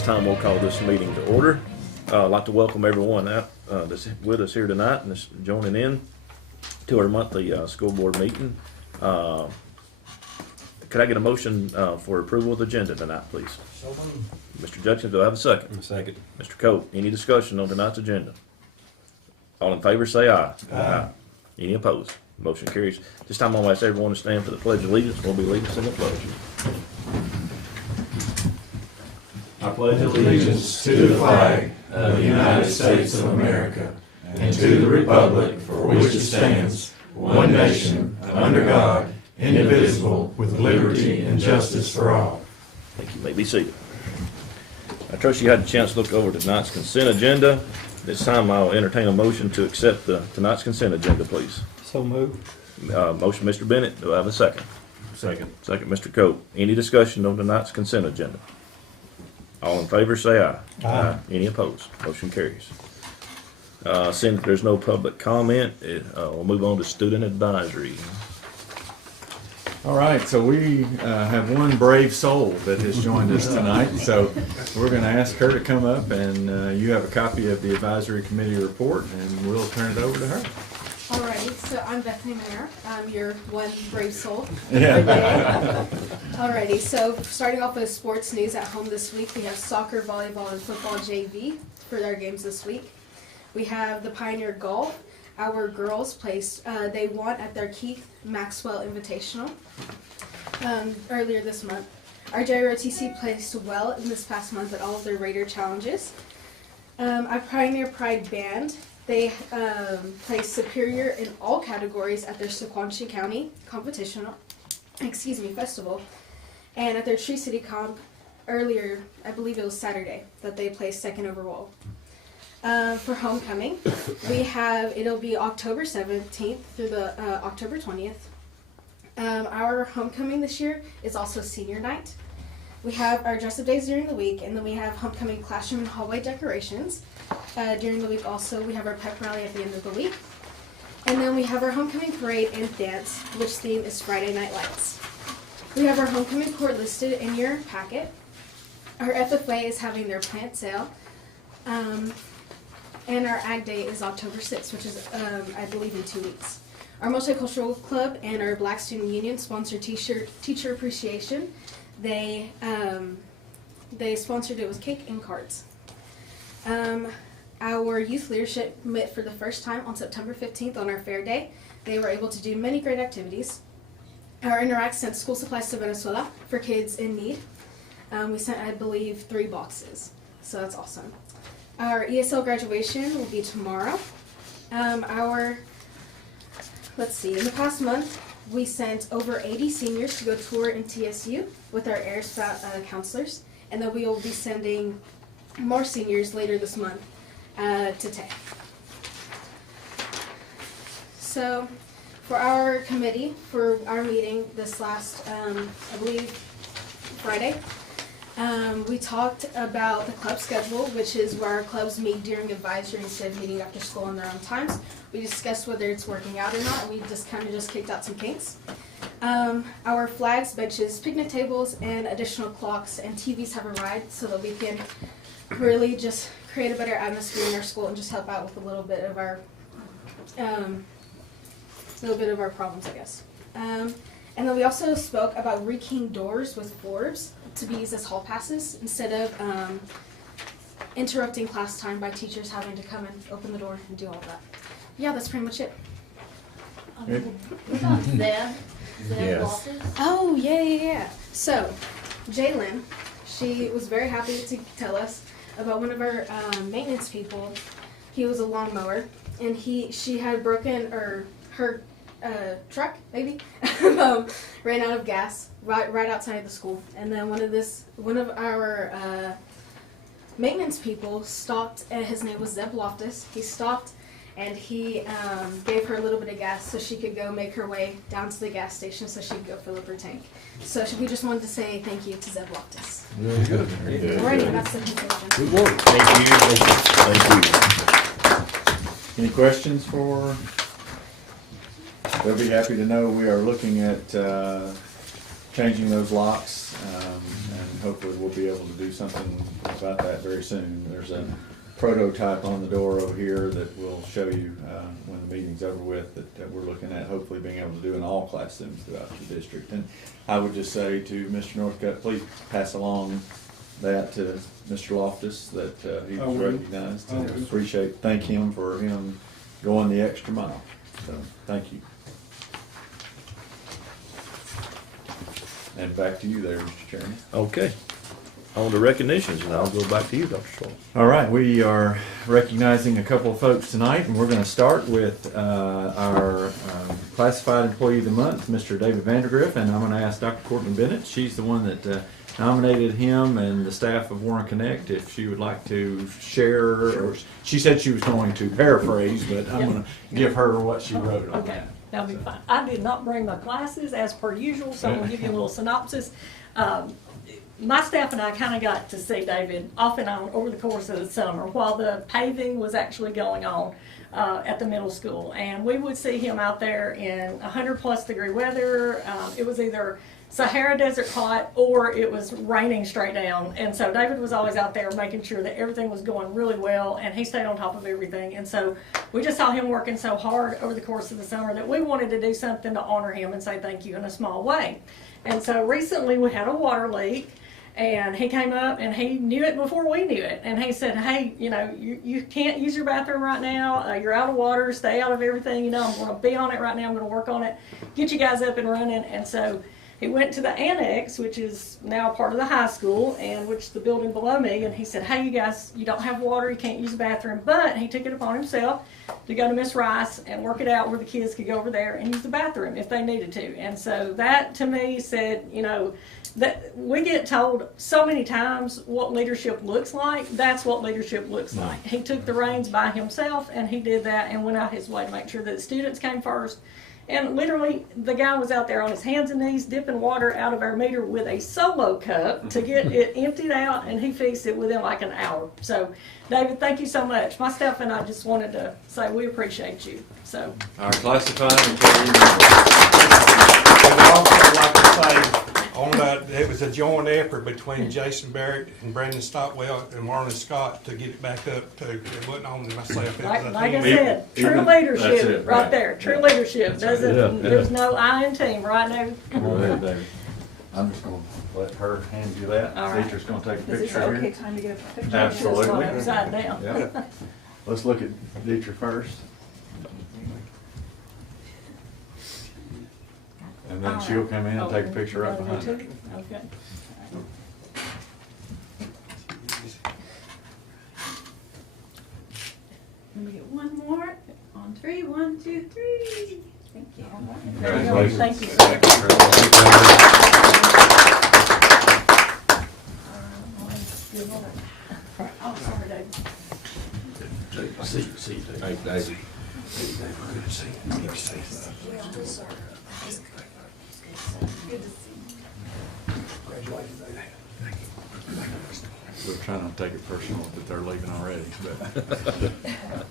this time we'll call this meeting to order. I'd like to welcome everyone out that's with us here tonight and that's joining in to our monthly school board meeting. Could I get a motion for approval of the agenda tonight, please? Mr. Judkins, do I have a second? Second. Mr. Cope, any discussion on tonight's agenda? All in favor say aye. Aye. Any opposed? Motion carries. This time I'll ask everyone to stand for the Pledge of Allegiance. We'll be leading us in the pledge. I pledge Allegiance to the flag of the United States of America and to the republic for which it stands, one nation, under God, indivisible, with liberty and justice for all. Thank you. You may be seated. I trust you had a chance to look over tonight's consent agenda. This time I'll entertain a motion to accept tonight's consent agenda, please. So moved. Motion, Mr. Bennett. Do I have a second? Second. Second, Mr. Cope. Any discussion on tonight's consent agenda? All in favor say aye. Aye. Any opposed? Motion carries. Since there's no public comment, we'll move on to student advisory. All right, so we have one brave soul that has joined us tonight. So we're going to ask her to come up, and you have a copy of the advisory committee report, and we'll turn it over to her. Alrighty, so I'm Bethany Mayer. I'm your one brave soul. Yeah. Alrighty, so starting off with sports news at home this week, we have soccer, volleyball, and football JV for our games this week. We have the Pioneer Golf. Our girls placed, they won at their Keith Maxwell Invitational earlier this month. Our JROTC placed well in this past month at all of their Raider challenges. Our Pioneer Pride Band, they placed superior in all categories at their Sequatchie County festival, and at their Tree City Comp earlier, I believe it was Saturday, that they placed second overall. For homecoming, it'll be October 17th through the October 20th. Our homecoming this year is also senior night. We have our dress-up days during the week, and then we have homecoming classroom and hallway decorations. During the week also, we have our pep rally at the end of the week. And then we have our homecoming parade and dance, which theme is Friday Night Lights. We have our homecoming court listed in your packet. Our FFA is having their plant sale. And our Ag Day is October 6th, which is, I believe, in 2 weeks. Our Multicultural Club and our Black Student Union sponsor Teacher Appreciation. They sponsored it with cake and cards. Our youth leadership met for the first time on September 15th on our fair day. They were able to do many great activities. Our Interact sent school supplies to Venezuela for kids in need. We sent, I believe, 3 boxes, so that's awesome. Our ESL graduation will be tomorrow. In the past month, we sent over 80 seniors to go tour in TSU with our Air Scout counselors, and then we will be sending more seniors later this month to TAE. So, for our committee, for our meeting this last, I believe, Friday, we talked about the club schedule, which is where our clubs meet during advisory instead of meeting after school on their own times. We discussed whether it's working out or not, and we just kind of kicked out some kinks. Our flags, benches, picnic tables, and additional clocks and TVs have arrived so that we can really just create a better atmosphere in our school and just help out with a little bit of our problems, I guess. And then we also spoke about rekeying doors with Forbes to be used as hall passes instead of interrupting class time by teachers having to come and open the door and do all that. Yeah, that's pretty much it. Zeb Yes. Walters. Oh, yeah. So, Jalen, she was very happy to tell us about one of our maintenance people. He was a lawnmower, and she had broken, or her truck, maybe, ran out of gas right outside of the school. And then one of our maintenance people stopped, and his name was Zeb Loftus. He stopped, and he gave her a little bit of gas so she could go make her way down to the gas station so she could go fill up her tank. So we just wanted to say thank you to Zeb Loftus. Very good. Very good. Alrighty, that's the conclusion. Good work. Thank you. Any questions for? They'll be happy to know we are looking at changing those locks and hopefully we'll be able to do something about that very soon. There's a prototype on the door over here that we'll show you when the meeting's over with, that we're looking at hopefully being able to do in all classrooms throughout the district. And I would just say to Mr. Northcutt, please pass along that to Mr. Loftus, that he was recognized. And thank him for him going the extra mile. So, thank you. And back to you there, Mr. Chairman. Okay. On to recognitions, and I'll go back to you, Dr. Schwab. All right, we are recognizing a couple of folks tonight, and we're going to start with our classified employee of the month, Mr. David Vandergriff, and I'm going to ask Dr. Courtney Bennett. She's the one that nominated him and the staff of Warren Connect. If she would like to share, or she said she was going to paraphrase, but I'm going to give her what she wrote on Okay, that. that'll be fine. I did not bring my glasses as per usual, so I'm gonna give you a little synopsis. My staff and I kind of got to see David off and on over the course of the summer while the paving was actually going on at the middle school. And we would see him out there in 100+ degree weather. It was either Sahara Desert hot or it was raining straight down. And so David was always out there making sure that everything was going really well, and he stayed on top of everything. And so we just saw him working so hard over the course of the summer that we wanted to do something to honor him and say thank you in a small way. And so recently we had a water leak, and he came up and he knew it before we knew it. And he said, hey, you know, you can't use your bathroom right now. You're out of water. Stay out of everything. You know, I'm going to be on it right now. I'm going to work on it. Get you guys up and running. And so he went to the annex, which is now part of the high school, and which the building below me, and he said, hey, you guys, you don't have water, you can't use the bathroom. But he took it upon himself to go to Miss Rice and work it out where the kids could go over there and use the bathroom if they needed to. And so that, to me, said, you know, that we get told so many times what leadership looks like. That's what leadership looks like. He took the reins by himself, and he did that and went out his way to make sure that the students came first. And literally, the guy was out there on his hands and knees dipping water out of our meter with a solo cup to get it emptied out, and he fixed it within like an hour. So, David, thank you so much. My staff and I just wanted to say we appreciate you. So, Our classified employee. I'd also like to say on that, it was a joint effort between Jason Barrett and Brandon Stockwell and Marlon Scott to get it back up to, it wasn't only myself. It was like a I team. said, true Even- leadership that's it, right right. there. True leadership. Doesn't, Yeah. there's no I in team, right now. Go ahead, David. I'm just going to let her hand you that. All right. Teacher's going to take a Is this picture okay here. time to get a picture? Absolutely. Just one upside down. Yeah. Let's look at Dietrich first. And then she'll come in and take a picture right behind her. Okay. Let me get one more. On three. 1, 2, 3. Thank you. There you go. Thank you. Oh, sorry, David. See, David. David. Good to see you. Good to see you. We're trying not to take it personal that they're leaving already, but.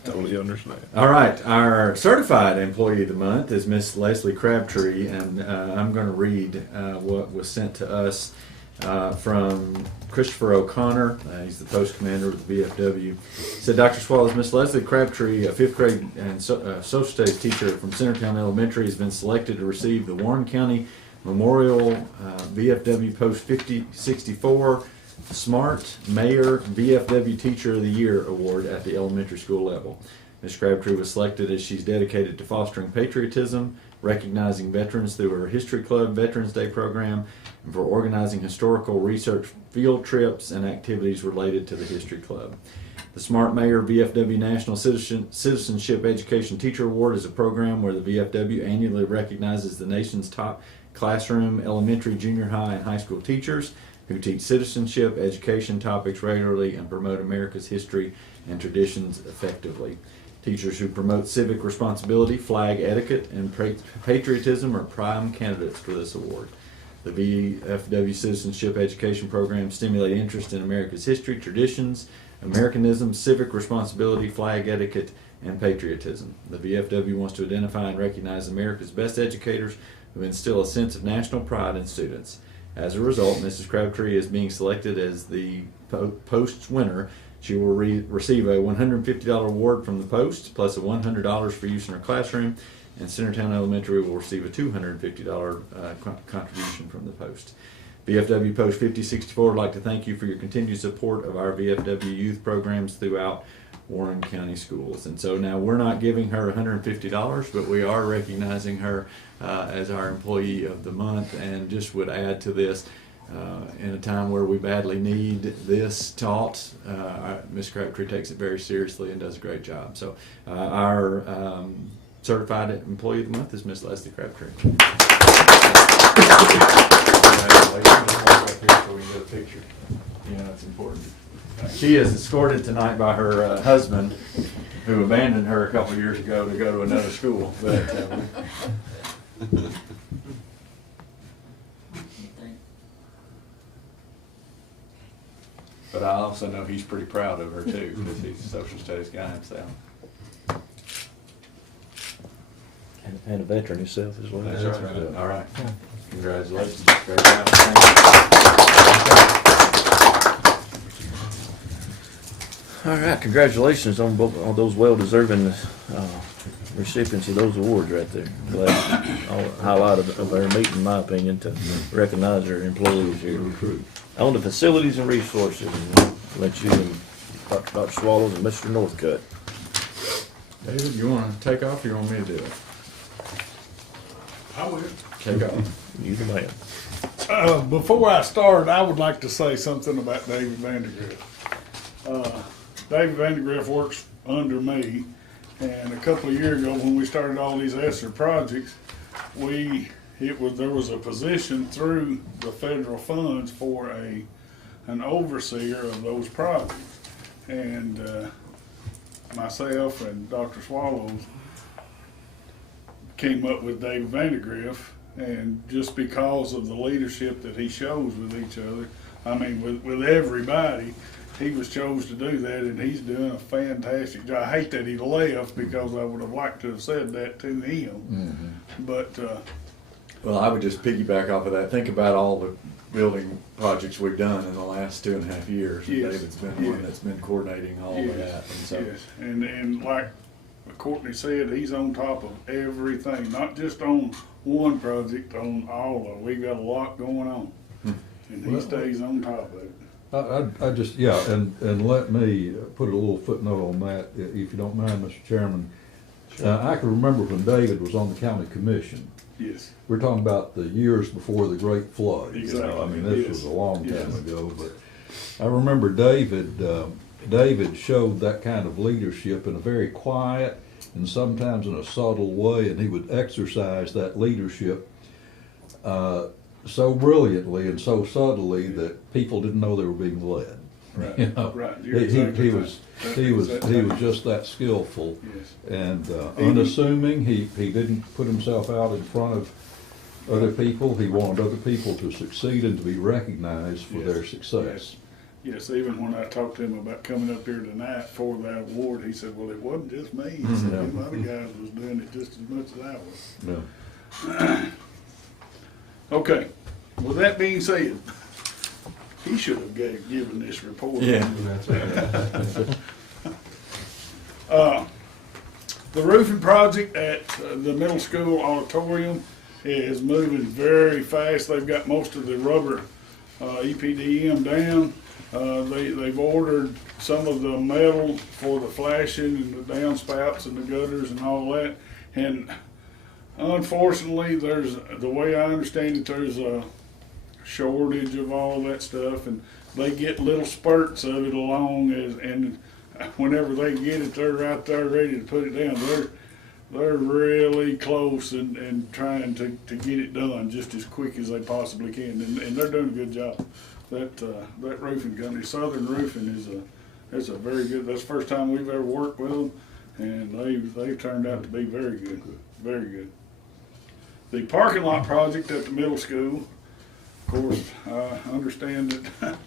Totally understand. All right, our certified employee of the month is Miss Leslie Crabtree, and I'm going to read what was sent to us from Christopher O'Connor. He's the post commander of the VFW. He said, Dr. Swallows, Miss Leslie Crabtree, a 5th grade and social studies teacher from Centertown Elementary, has been selected to receive the Warren County Memorial VFW Post 5064 Smart Mayor VFW Teacher of the Year Award at the elementary school level. Ms. Crabtree was selected as she's dedicated to fostering patriotism, recognizing veterans through her History Club Veterans Day program, and for organizing historical research field trips and activities related to the History Club. The Smart Mayor VFW National Citizenship Education Teacher Award is a program where the VFW annually recognizes the nation's top classroom, elementary, junior high, and high school teachers who teach citizenship education topics regularly and promote America's history and traditions effectively. Teachers who promote civic responsibility, flag etiquette, and patriotism are prime candidates for this award. The VFW Citizenship Education Program stimulate interest in America's history, traditions, Americanism, civic responsibility, flag etiquette, and patriotism. The VFW wants to identify and recognize America's best educators who instill a sense of national pride in students. As a result, Mrs. Crabtree is being selected as the Post's winner. She will receive a $150 award from the Post, plus a $100 for use in her classroom, and Centertown Elementary will receive a $250 contribution from the Post. VFW Post 5064 would like to thank you for your continued support of our VFW youth programs throughout Warren County Schools. And so now we're not giving her $150, but we are recognizing her as our Employee of the Month, and just would add to this, in a time where we badly need this taught, Ms. Crabtree takes it very seriously and does a great job. So our certified Employee of the Month is Ms. Leslie Crabtree. So we can get a picture. Yeah, it's important. She is escorted tonight by her husband, who abandoned her a couple of years ago to go to another school. But I also know he's pretty proud of her too, because he's a social studies guy himself. And a veteran himself as well. That's right. All right. Congratulations. Great job. Thank you. All right, congratulations on both on those well-deserving recipients of those awards right there. Glad highlight of our meeting, in my opinion, to recognize our employees here. On the facilities and resources, let you and Dr. Swallows and Mr. Northcutt. David, you want to take off or you want me to do it? I will. Take off. You the man. Before I start, I would like to say something about David Vandergriff. David Vandergriff works under me, and a couple of years ago when we started all these ESSER projects, there was a position through the federal funds for an overseer of those projects, and myself and Dr. Swallows came up with David Vandergriff, and just because of the leadership that he shows with each other, I mean with everybody, he was chose to do that, and he's doing a fantastic job. I hate that he left, because I would have liked to have said that to him. Mm-hmm. But well, I would just piggyback off of that. Think about all the building projects we've done in the last 2.5 years. And yes, David's been one that's been coordinating all of that. And so, yes, and like Courtney said, he's on top of everything, not just on one project, on all of it. We got a lot going on, and he stays on top of it. I just, yeah, and let me put a little footnote on that, if you don't mind, Mr. Chairman. I can remember when David was on the county commission. Yes. We're talking about the years before the Great Flood. Exactly. You know? I mean, this Yes. was a long time Yes. ago, but I remember David showed that kind of leadership in a very quiet and sometimes in a subtle way, and he would exercise that leadership so brilliantly and so subtly that people didn't know they were being led. Right. You know? Right. He was just that skillful, Yes. and unassuming. He didn't put himself out in front of other people. He wanted other people to succeed and to be recognized for their success. Yes, even when I talked to him about coming up here tonight for that award, he said, well, it wasn't just me. He said, them other guys was doing it just as much as I was. Yeah. Okay, with that being said, he should have given this report. yeah. The roofing project at the middle school auditorium is moving very fast. They've got most of the rubber EPDM down. They've ordered some of the metal for the flashing and the downspouts and the gutters and all that. And unfortunately, the way I understand it, there's a shortage of all that stuff, and they get little spurts of it along and whenever they get it, they're right there ready to put it down. They're really close and trying to get it done just as quick as they possibly can, and they're doing a good job. That roofing company, Southern Roofing, that's a very good. That's the first time we've ever worked with them, and they've turned out to be very good, very good. The parking lot project at the middle school, of course, I understand that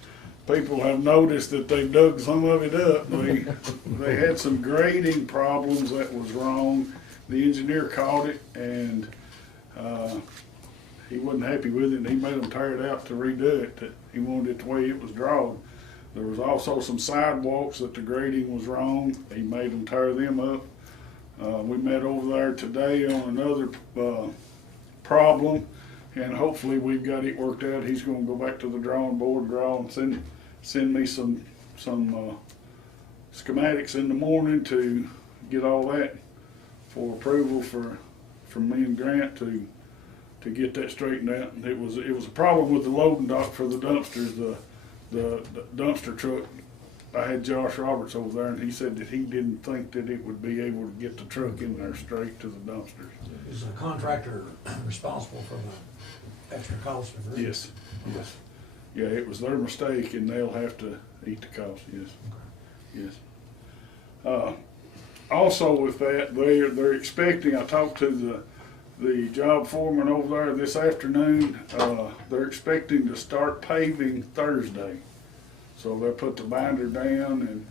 people have noticed that they've dug some of it up. They had some grading problems that was wrong. The engineer caught it, and he wasn't happy with it, and he made them tear it out to redo it. That he wanted it the way it was drawn. There was also some sidewalks that the grading was wrong. He made them tear them up. We met over there today on another problem, and hopefully we've got it worked out. He's gonna go back to the drawing board, draw, and send me some schematics in the morning to get all that for approval from me and Grant to get that straightened out. It was a problem with the loading dock for the dumpsters. The dumpster truck, I had Josh Roberts over there, and he said that he didn't think that it would be able to get the truck in there straight to the dumpsters. Is the contractor responsible for the extra cost of it? Yes. Yeah, it was their mistake, and they'll have to eat the cost, yes. Also with that, they're expecting, I talked to the job foreman over there this afternoon, they're expecting to start paving Thursday. So they'll put the binder down, and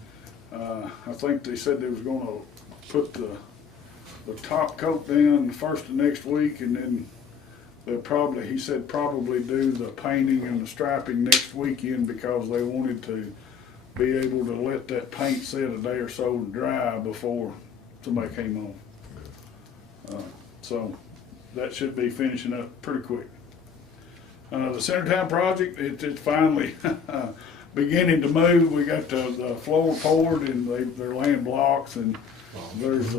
I think they said they was gonna put the top coat down the first of next week, and then they'll he said probably do the painting and the striping next weekend, because they wanted to be able to let that paint sit a day or so and dry before somebody came on. So that should be finishing up pretty quick. The Centertown project, it's finally beginning to move. We got the floor poured, and they're laying blocks, and there's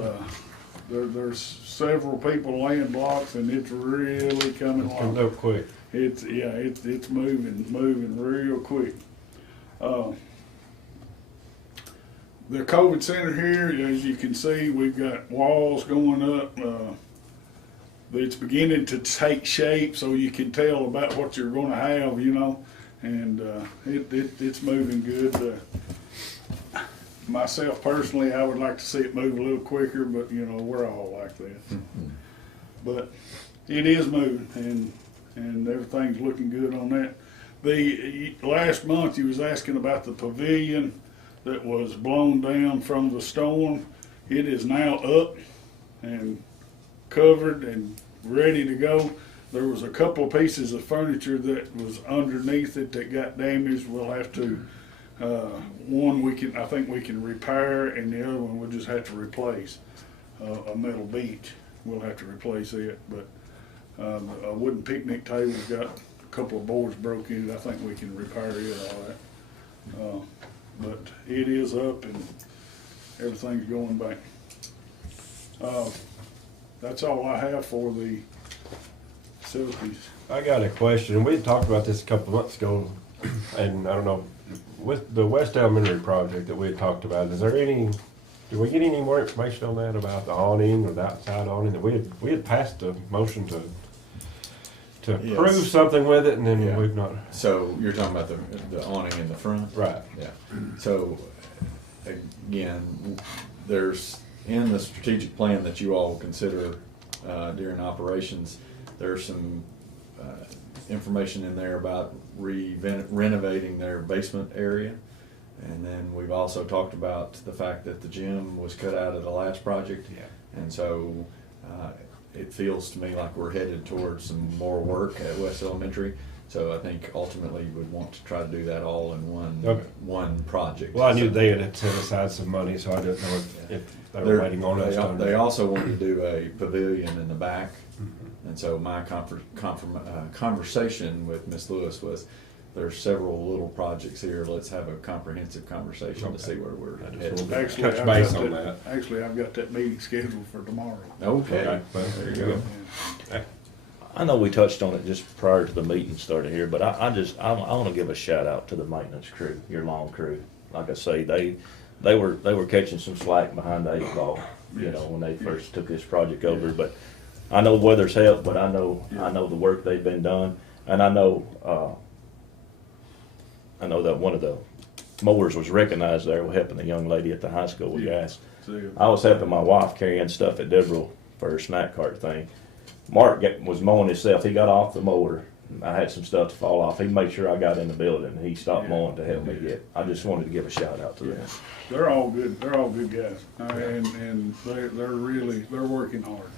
several people laying blocks, and it's really coming along. Comes up quick. It's moving real quick. The COVID center here, as you can see, we've got walls going up. It's beginning to take shape, so you can tell about what you're going to have, and it's moving good. Myself personally, I would like to see it move a little quicker, but we're all like that. But it is moving, and everything's looking good on that. The last month you was asking about the pavilion that was blown down from the storm. It is now up and covered and ready to go. There was a couple of pieces of furniture that was underneath it that got damaged. We'll have to, one I think we can repair, and the other one we'll just have to replace. A metal bench, we'll have to replace it, but a wooden picnic table's got a couple of boards broke in it. I think we can repair it, all that. But it is up, and everything's going back. That's all I have for the facilities. I got a question. We had talked about this a couple of months ago, and I don't know, with the West Elementary project that we had talked about, did we get any more information on that, about the awning or the outside awning? That we had passed a motion to Yes. approve something with it, and then Yeah. we've not. So you're talking about the awning in the front? Right. Yeah. So, again, there's, in the strategic plan that you all consider during operations, there's some information in there about renovating their basement area. And then we've also talked about the fact that the gym was cut out of the last project. Yeah. And so it feels to me like we're headed towards some more work at West Elementary. So I think ultimately we would want to try to do that all in one project. Well, I knew they had set aside some money, so I didn't know if they were waiting on us. They also wanted to do a pavilion in the back. And so my conversation with Ms. Lewis was, there's several little projects here. Let's have a comprehensive conversation to see where we're headed. Actually, Touch base on that. Actually, I've got that meeting scheduled for tomorrow. Okay. Right, well, there you go. I know we touched on it just prior to the meeting starting here, but I want to give a shout out to the maintenance crew, your lawn crew. Like I say, they were catching some slack behind the 8 ball, when they first took this project over. But I know the weather's helped, but I know the work they've been done, and I know that one of the mowers was recognized there, helping the young lady at the high school with gas. I was helping my wife carrying stuff at Deverell for her snack cart thing. Mark was mowing himself. He got off the mower. I had some stuff to fall off. He made sure I got in the building. He stopped mowing to help me get. I just wanted to give a shout out to them. They're all good. They're all good guys, and they're working hard.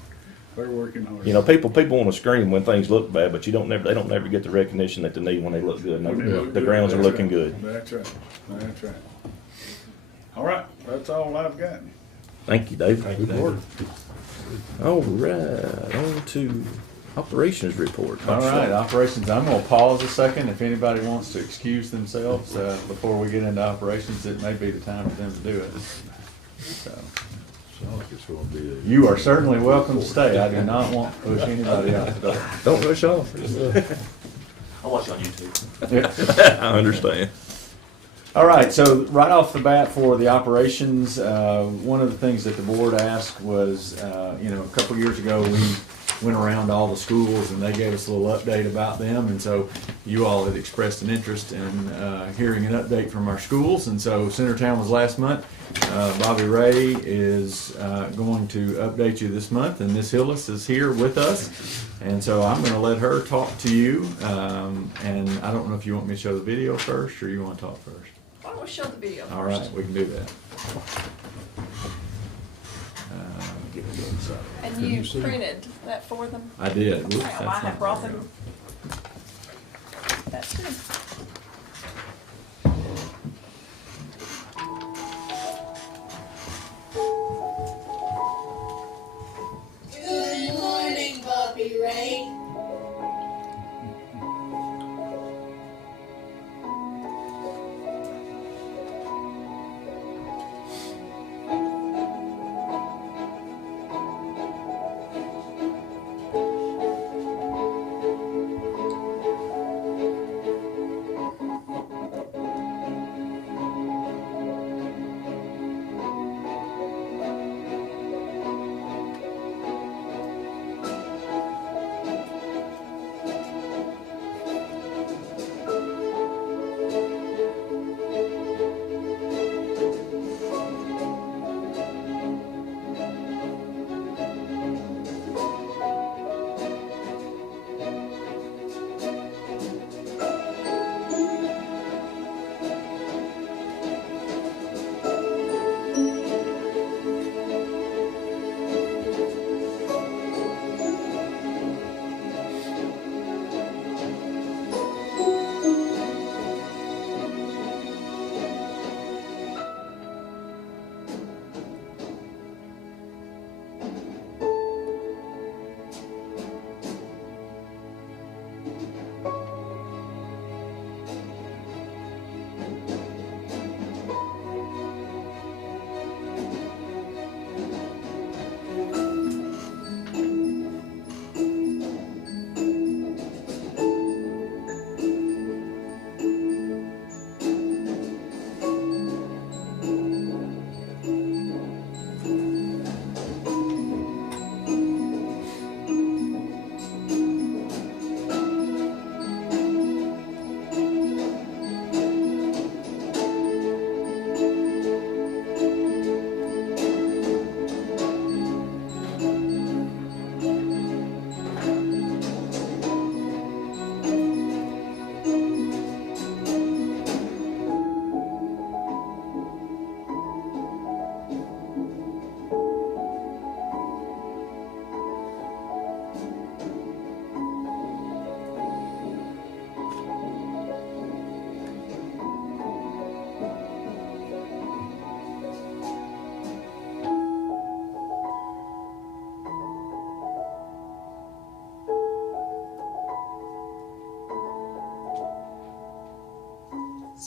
They're working hard. You know, people want to scream when things look bad, but they don't never get the recognition that they need when they look good. And When they look the good, grounds are that's looking right. good. That's right. That's right. All right, that's all I've got. Thank you, Dave. Good work. All right, on to operations report. All right, operations, I'm gonna pause a second. If anybody wants to excuse themselves, before we get into operations, it may be the time for them to do it. So, Sounds like it's gonna be a. you are certainly welcome to stay. I do not want to push anybody out the door. Don't rush off. I'll watch on YouTube. I understand. All right, so right off the bat for the operations, one of the things that the board asked was, a couple years ago, we went around to all the schools and they gave us a little update about them. And so you all had expressed an interest in hearing an update from our schools. And so Centertown was last month. Bobby Ray is going to update you this month, and Miss Hillis is here with us. And so I'm going to let her talk to you. And I don't know if you want me to show the video first or you want to talk first. Why don't we show the video All first? right, we can do that. And you printed that for them? I did. Whoops, Well, that's I not have brought there we them. That's good. Good morning, Bobby Ray.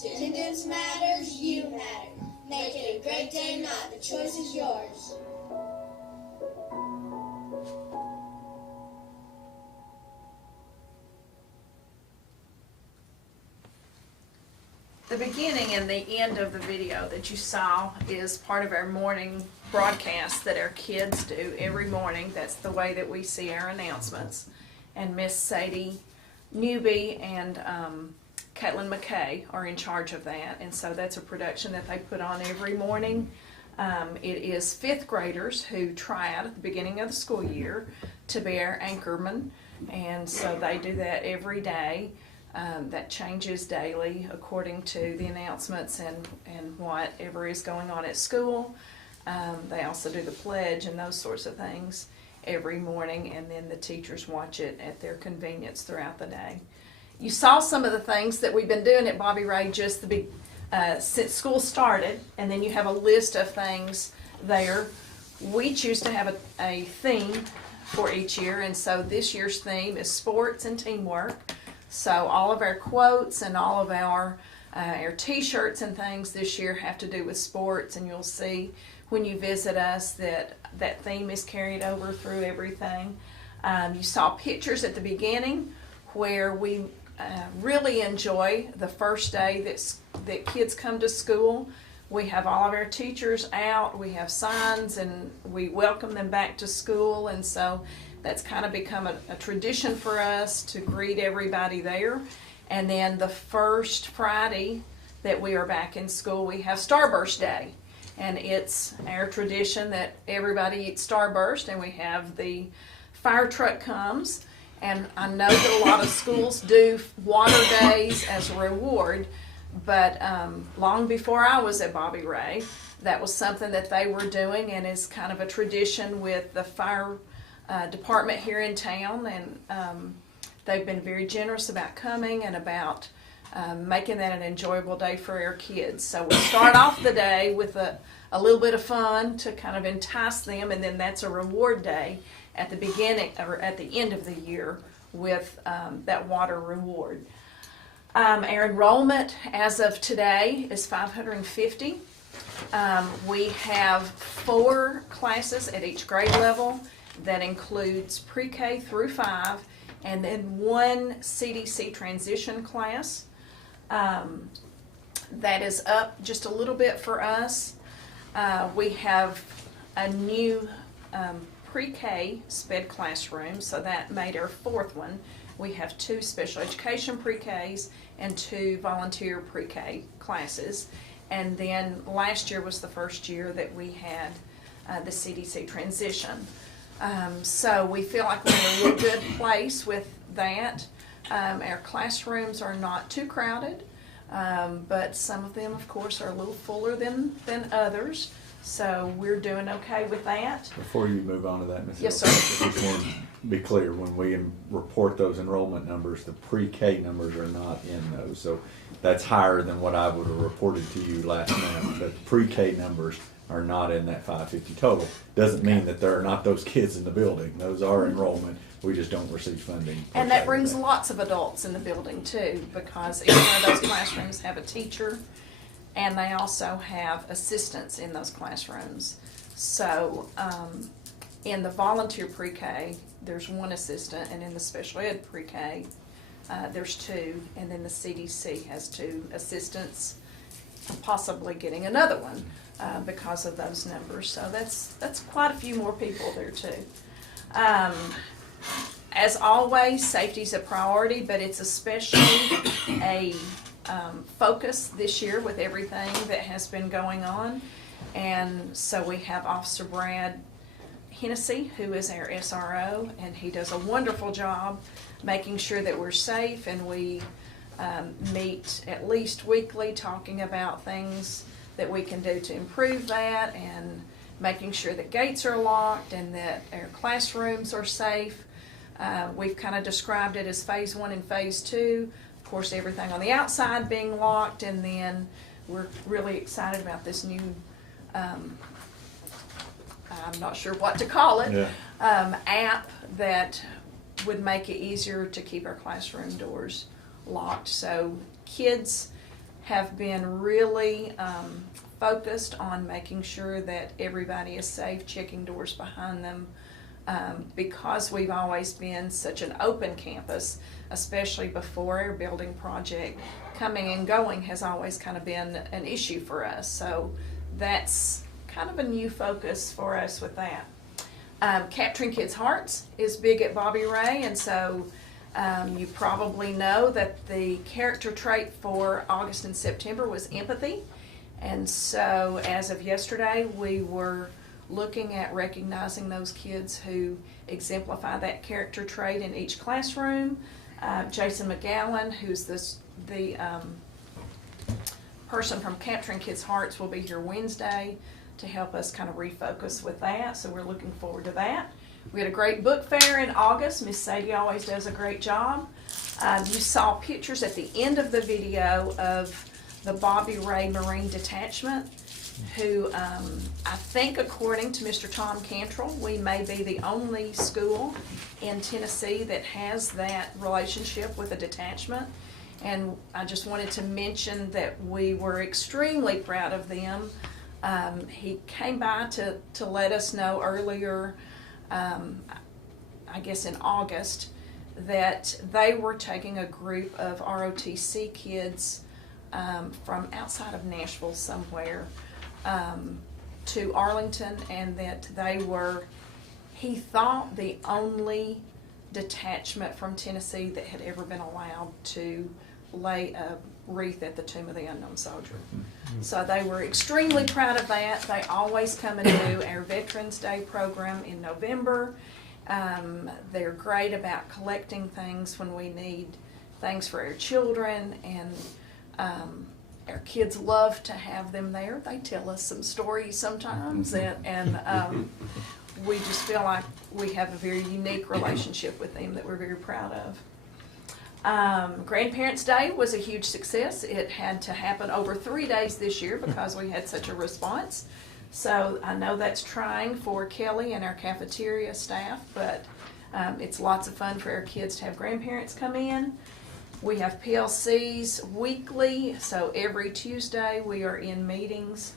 Attendance matters, you matter. Make it a great day night. The choice is yours. The beginning and the end of the video that you saw is part of our morning broadcast that our kids do every morning. That's the way that we see our announcements. And Miss Sadie Newby and Caitlin McKay are in charge of that. And so that's a production that they put on every morning. It is fifth graders who try out at the beginning of the school year to be our anchorman. And so they do that every day. That changes daily according to the announcements and whatever is going on at school. They also do the pledge and those sorts of things. every morning, and then the teachers watch it at their convenience throughout the day. You saw some of the things that we've been doing at Bobby Ray just since school started, and then you have a list of things there. We choose to have a theme for each year, and so this year's theme is sports and teamwork. So all of our quotes and all of our t-shirts and things this year have to do with sports, and you'll see when you visit us that theme is carried over through everything. You saw pictures at the beginning where we really enjoy the first day that kids come to school. We have all of our teachers out, we have signs, and we welcome them back to school, and so that's kind of become a tradition for us to greet everybody there. And then the first Friday that we are back in school, we have Starburst Day, and it's our tradition that everybody eats Starburst, and we have the fire truck comes, and I know that a lot of schools do water days as a reward. But long before I was at Bobby Ray, that was something that they were doing, and is kind of a tradition with the fire department here in town. And they've been very generous about coming and about making that an enjoyable day for our kids. So we start off the day with a little bit of fun to kind of entice them, and then that's a reward day at the beginning or at the end of the year with that water reward. Our enrollment as of today is 550. We have 4 classes at each grade level. That includes pre-K through 5, and then 1 CDC transition class. That is up just a little bit for us. We have a new pre-K SPED classroom, so that made our 4th one. We have 2 special education pre-Ks and 2 volunteer pre-K classes. And then last year was the first year that we had the CDC transition. So we feel like we're in a real good place with that. Our classrooms are not too crowded, but some of them, of course, are a little fuller than others. So we're doing okay with that. Before you move on to that, Ms. Yes, Hill, sir. I just want to be clear, when we report those enrollment numbers, the pre-K numbers are not in those. So that's higher than what I would have reported to you last month, but the pre-K numbers are not in that 550 total. Doesn't mean that there are not those kids in the building. Those are enrollment. We just don't receive funding. And that brings lots of adults in the building too, because each one of those classrooms have a teacher, and they also have assistants in those classrooms. So in the volunteer pre-K, there's 1 assistant, and in the special ed pre-K, there's 2, and then the CDC has 2 assistants, possibly getting another one because of those numbers. So that's quite a few more people there too. As always, safety is a priority, but it's especially a focus this year with everything that has been going on. And so we have Officer Brad Hennessy, who is our SRO, and he does a wonderful job making sure that we're safe, and we meet at least weekly talking about things that we can do to improve that, and making sure that gates are locked and that our classrooms are safe. We've kind of described it as phase 1 and phase 2. Of course, everything on the outside being locked, and then we're really excited about this new, I'm not sure what to call it, app that would make it easier to keep our classroom doors locked. So kids have been really focused on making sure that everybody is safe, checking doors behind them. Because we've always been such an open campus, especially before our building project, coming and going has always kind of been an issue for us. So that's kind of a new focus for us with that. Capturing Kids' Hearts is big at Bobby Ray, and so you probably know that the character trait for August and September was empathy. And so as of yesterday, we were looking at recognizing those kids who exemplify that character trait in each classroom. Jason McGowan, who's the person from Capturing Kids' Hearts, will be here Wednesday to help us kind of refocus with that, so we're looking forward to that. We had a great book fair in August. Miss Sadie always does a great job. You saw pictures at the end of the video of the Bobby Ray Marine Detachment, who I think, according to Mr. Tom Cantrell, we may be the only school in Tennessee that has that relationship with a detachment. And I just wanted to mention that we were extremely proud of them. He came by to let us know earlier, I guess in August, that they were taking a group of ROTC kids from outside of Nashville somewhere to Arlington, and that they were, he thought, the only detachment from Tennessee that had ever been allowed to lay a wreath at the Tomb of the Unknown Soldier. So they were extremely proud of that. They always come and do our Veterans Day program in November. They're great about collecting things when we need things for our children, and our kids love to have them there. They tell us some stories sometimes, and we just feel like we have a very unique relationship with them that we're very proud of. Grandparents' Day was a huge success. It had to happen over 3 days this year because we had such a response. So I know that's trying for Kelly and our cafeteria staff, but it's lots of fun for our kids to have grandparents come in. We have PLCs weekly, so every Tuesday we are in meetings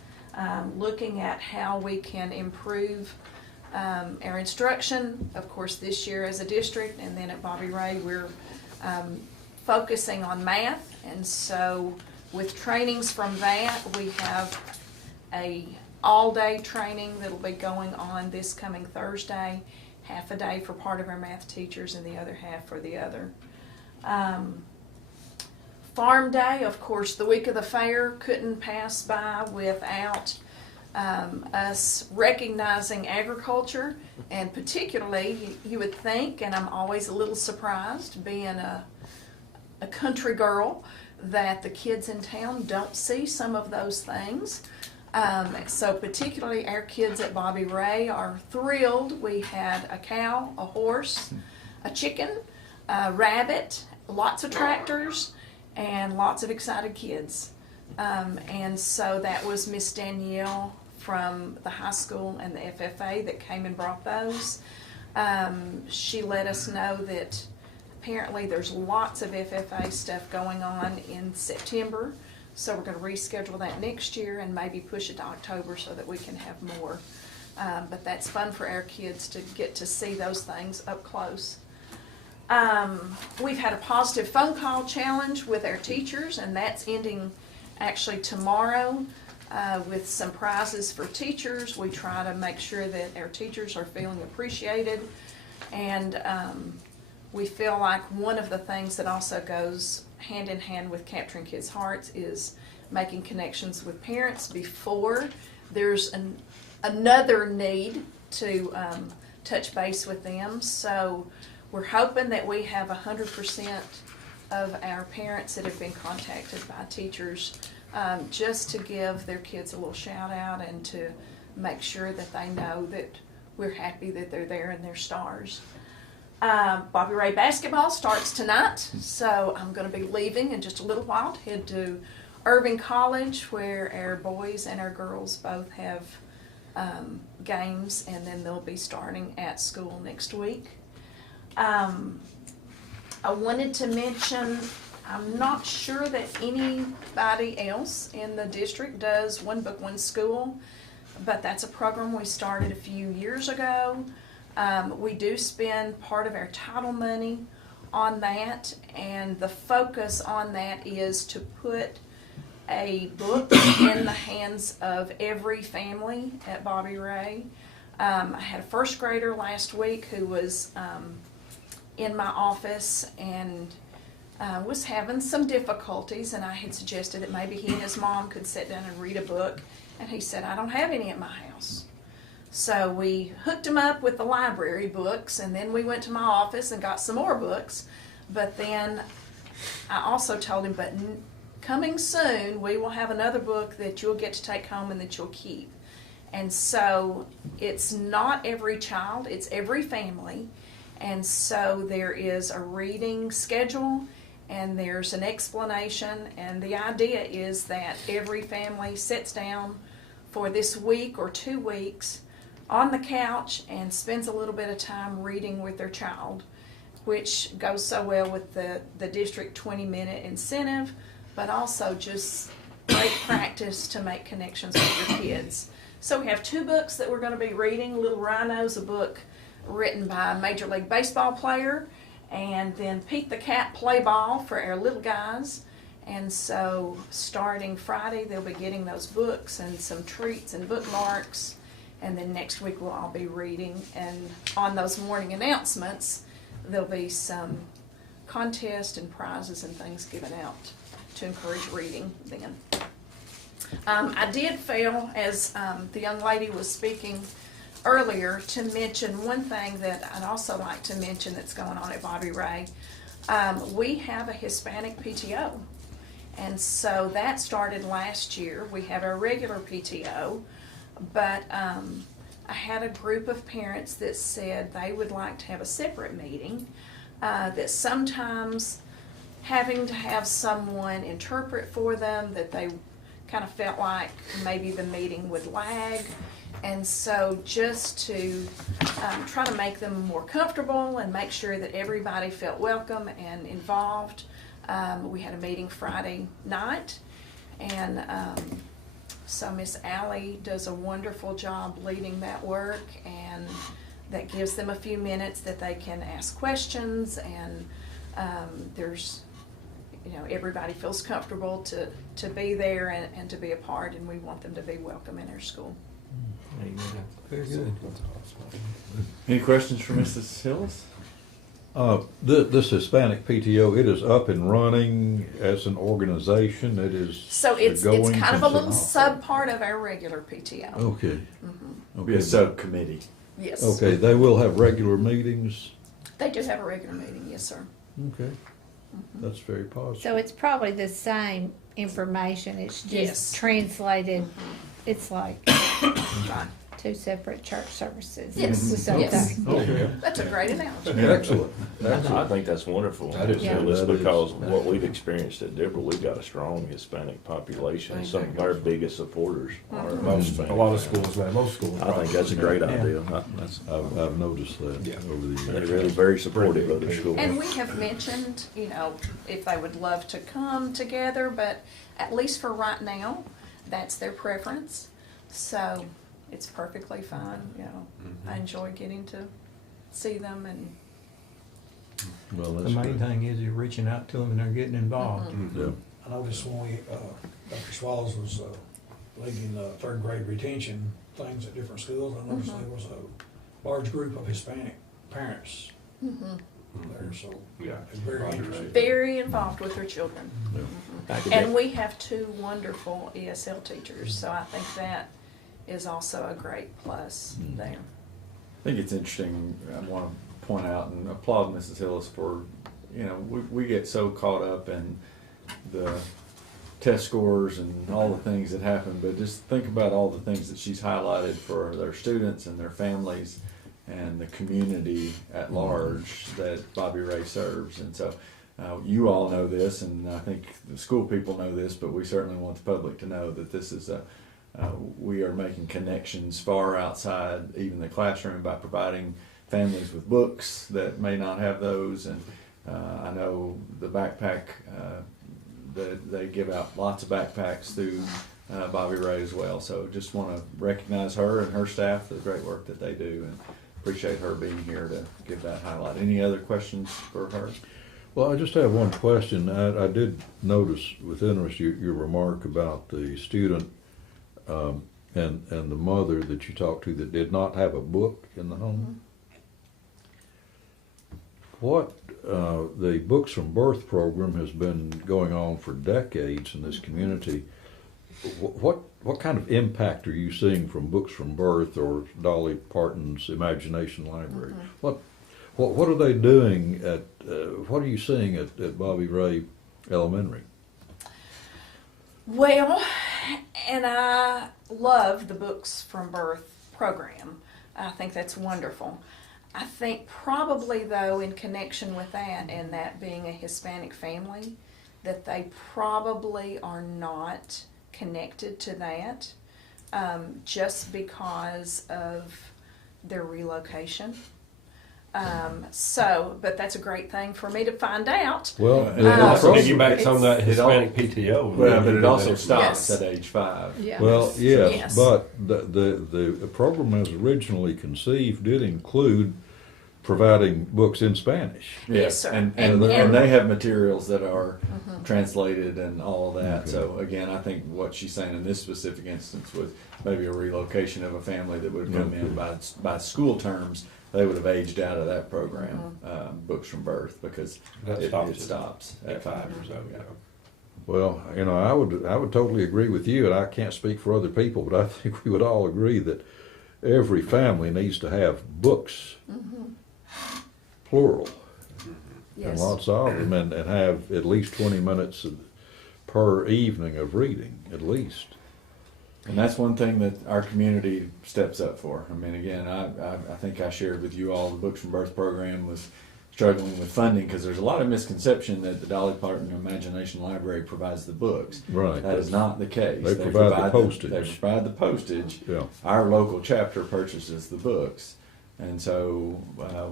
looking at how we can improve our instruction. Of course, this year as a district, and then at Bobby Ray we're focusing on math, and so with trainings from that, we have a all-day training that'll be going on this coming Thursday, half a day for part of our math teachers and the other half for the other. Farm Day, of course, the week of the fair couldn't pass by without us recognizing agriculture, and particularly, you would think, and I'm always a little surprised, being a country girl, that the kids in town don't see some of those things. So particularly our kids at Bobby Ray are thrilled. We had a cow, a horse, a chicken, a rabbit, lots of tractors, and lots of excited kids. And so that was Miss Danielle from the high school and the FFA that came and brought those. She let us know that apparently there's lots of FFA stuff going on in September, so we're going to reschedule that next year and maybe push it to October so that we can have more. But that's fun for our kids to get to see those things up close. We've had a positive phone call challenge with our teachers, and that's ending actually tomorrow with some prizes for teachers. We try to make sure that our teachers are feeling appreciated, and we feel like one of the things that also goes hand in hand with capturing kids' hearts is making connections with parents before there's another need to touch base with them. So we're hoping that we have 100% of our parents that have been contacted by teachers just to give their kids a little shout out and to make sure that they know that we're happy that they're there and they're stars. Bobby Ray basketball starts tonight, so I'm going to be leaving in just a little while to head to Irving College, where our boys and our girls both have games, and then they'll be starting at school next week. I wanted to mention, I'm not sure that anybody else in the district does One Book, One School, but that's a program we started a few years ago. We do spend part of our title money on that, and the focus on that is to put a book in the hands of every family at Bobby Ray. I had a first grader last week who was in my office and was having some difficulties, and I had suggested that maybe he and his mom could sit down and read a book, and he said, "I don't have any at my house." So we hooked him up with the library books, and then we went to my office and got some more books. But then I also told him, but coming soon, we will have another book that you'll get to take home and that you'll keep. And so it's not every child, it's every family. And so there is a reading schedule and there's an explanation. And the idea is that every family sits down for this week or 2 weeks on the couch and spends a little bit of time reading with their child, which goes so well with the district 20-minute incentive, but also just great practice to make connections with your kids. So we have 2 books that we're going to be reading. Little Rhino's a book written by a Major League Baseball player, and then Pete the Cat Play Ball for our little guys. And so starting Friday, they'll be getting those books and some treats and bookmarks. And then next week we'll all be reading. And on those morning announcements, there'll be some contests and prizes and things given out to encourage reading then. I did fail, as the young lady was speaking earlier, to mention one thing that I'd also like to mention that's going on at Bobby Ray. We have a Hispanic PTO. And so that started last year. We have our regular PTO, but I had a group of parents that said they would like to have a separate meeting, that sometimes having to have someone interpret for them, that they kind of felt like maybe the meeting would lag. And so just to try to make them more comfortable and make sure that everybody felt welcome and involved, we had a meeting Friday night. And so Miss Allie does a wonderful job leading that work, and that gives them a few minutes that they can ask questions, and there's, you know, everybody feels comfortable to be there and to be a part, and we want them to be welcome in our school. Very good. Any questions for Mrs. Hillis? This Hispanic PTO, it is up and running as an organization. It is. So it's going kind of a little concern. sub part of our regular PTO. Okay. It'll be a subcommittee. Yes. Okay, they will have regular meetings. They do have a regular meeting, yes, sir. Okay. That's very positive. So it's probably the same information, it's just Yes. translated, it's like Right. 2 separate church services. Yes. The same Yes. thing. Okay. That's a great analogy. Excellent. I think that's wonderful. That is- It's that is- because what we've experienced at Deborah, we've got a strong Hispanic population. Some of our biggest supporters are Hispanic. A lot of schools, man, most schools. I think that's a great Yeah. idea. I've noticed that Yeah. over the They're years. really very supportive of their school. And we have mentioned, you know, if they would love to come together, but at least for right now, that's their preference. So it's perfectly fine, you know. I enjoy getting to see them, and Well, The that's main good. thing is you're reaching out to them and they're getting involved. Yeah. I noticed when we, Dr. Swallows was leading the 3rd grade retention things at different schools, I noticed there was a large group of Hispanic parents there, so Yeah. it's very interesting. very involved with their children. Back in And we have 2 wonderful ESL teachers, so I think that is also a great plus there. I think it's interesting, I want to point out and applaud Mrs. Hillis for, you know, we get so caught up in the test scores and all the things that happen, but just think about all the things that she's highlighted for their students and their families and the community at large that Bobby Ray serves. And so you all know this, and I think the school people know this, but we certainly want the public to know that this is we are making connections far outside even the classroom by providing families with books that may not have those. And I know the backpack, that they give out lots of backpacks through Bobby Ray as well. So just want to recognize her and her staff, the great work that they do, and appreciate her being here to give that highlight. Any other questions for her? Well, I just have one question. I did notice with interest your remark about the student and the mother that you talked to that did not have a book in the home. What the Books from Birth program has been going on for decades in this community. What kind of impact are you seeing from Books from Birth or Dolly Parton's Imagination Library? What are they doing at? What are you seeing at Bobby Ray Elementary? Well, And I love the Books from Birth program. I think that's wonderful. I think probably though, in connection with that and that being a Hispanic family, that they probably are not connected to that, just because of their relocation. But that's a great thing for me to find out. Well, And it also piggybacks on that Hispanic PTO. Well, but it also stops Yes. at age 5. Yeah. Well, yes, Yes. but the program as originally conceived did include providing books in Spanish. Yes, sir. And And- they have materials that are Mhm. translated and all of that. Okay. So again, I think what she's saying in this specific instance was maybe a relocation of a family that would have come in by school terms. They would have aged out of that program, Books from Birth, because That it stops stops at 5 years old. Yeah. Well, I would totally agree with you, and I can't speak for other people, but I think we would all agree that every family needs to have books, plural, and Yes. lots of them, and have at least 20 minutes per evening of reading, at least. And that's one thing that our community steps up for. I mean, again, I think I shared with you all the Books from Birth program was struggling with funding because there's a lot of misconception that the Dolly Parton Imagination Library provides the books. Right. That is not the case. They provide the postage. They provide the postage. Yeah. Our local chapter purchases the books. And so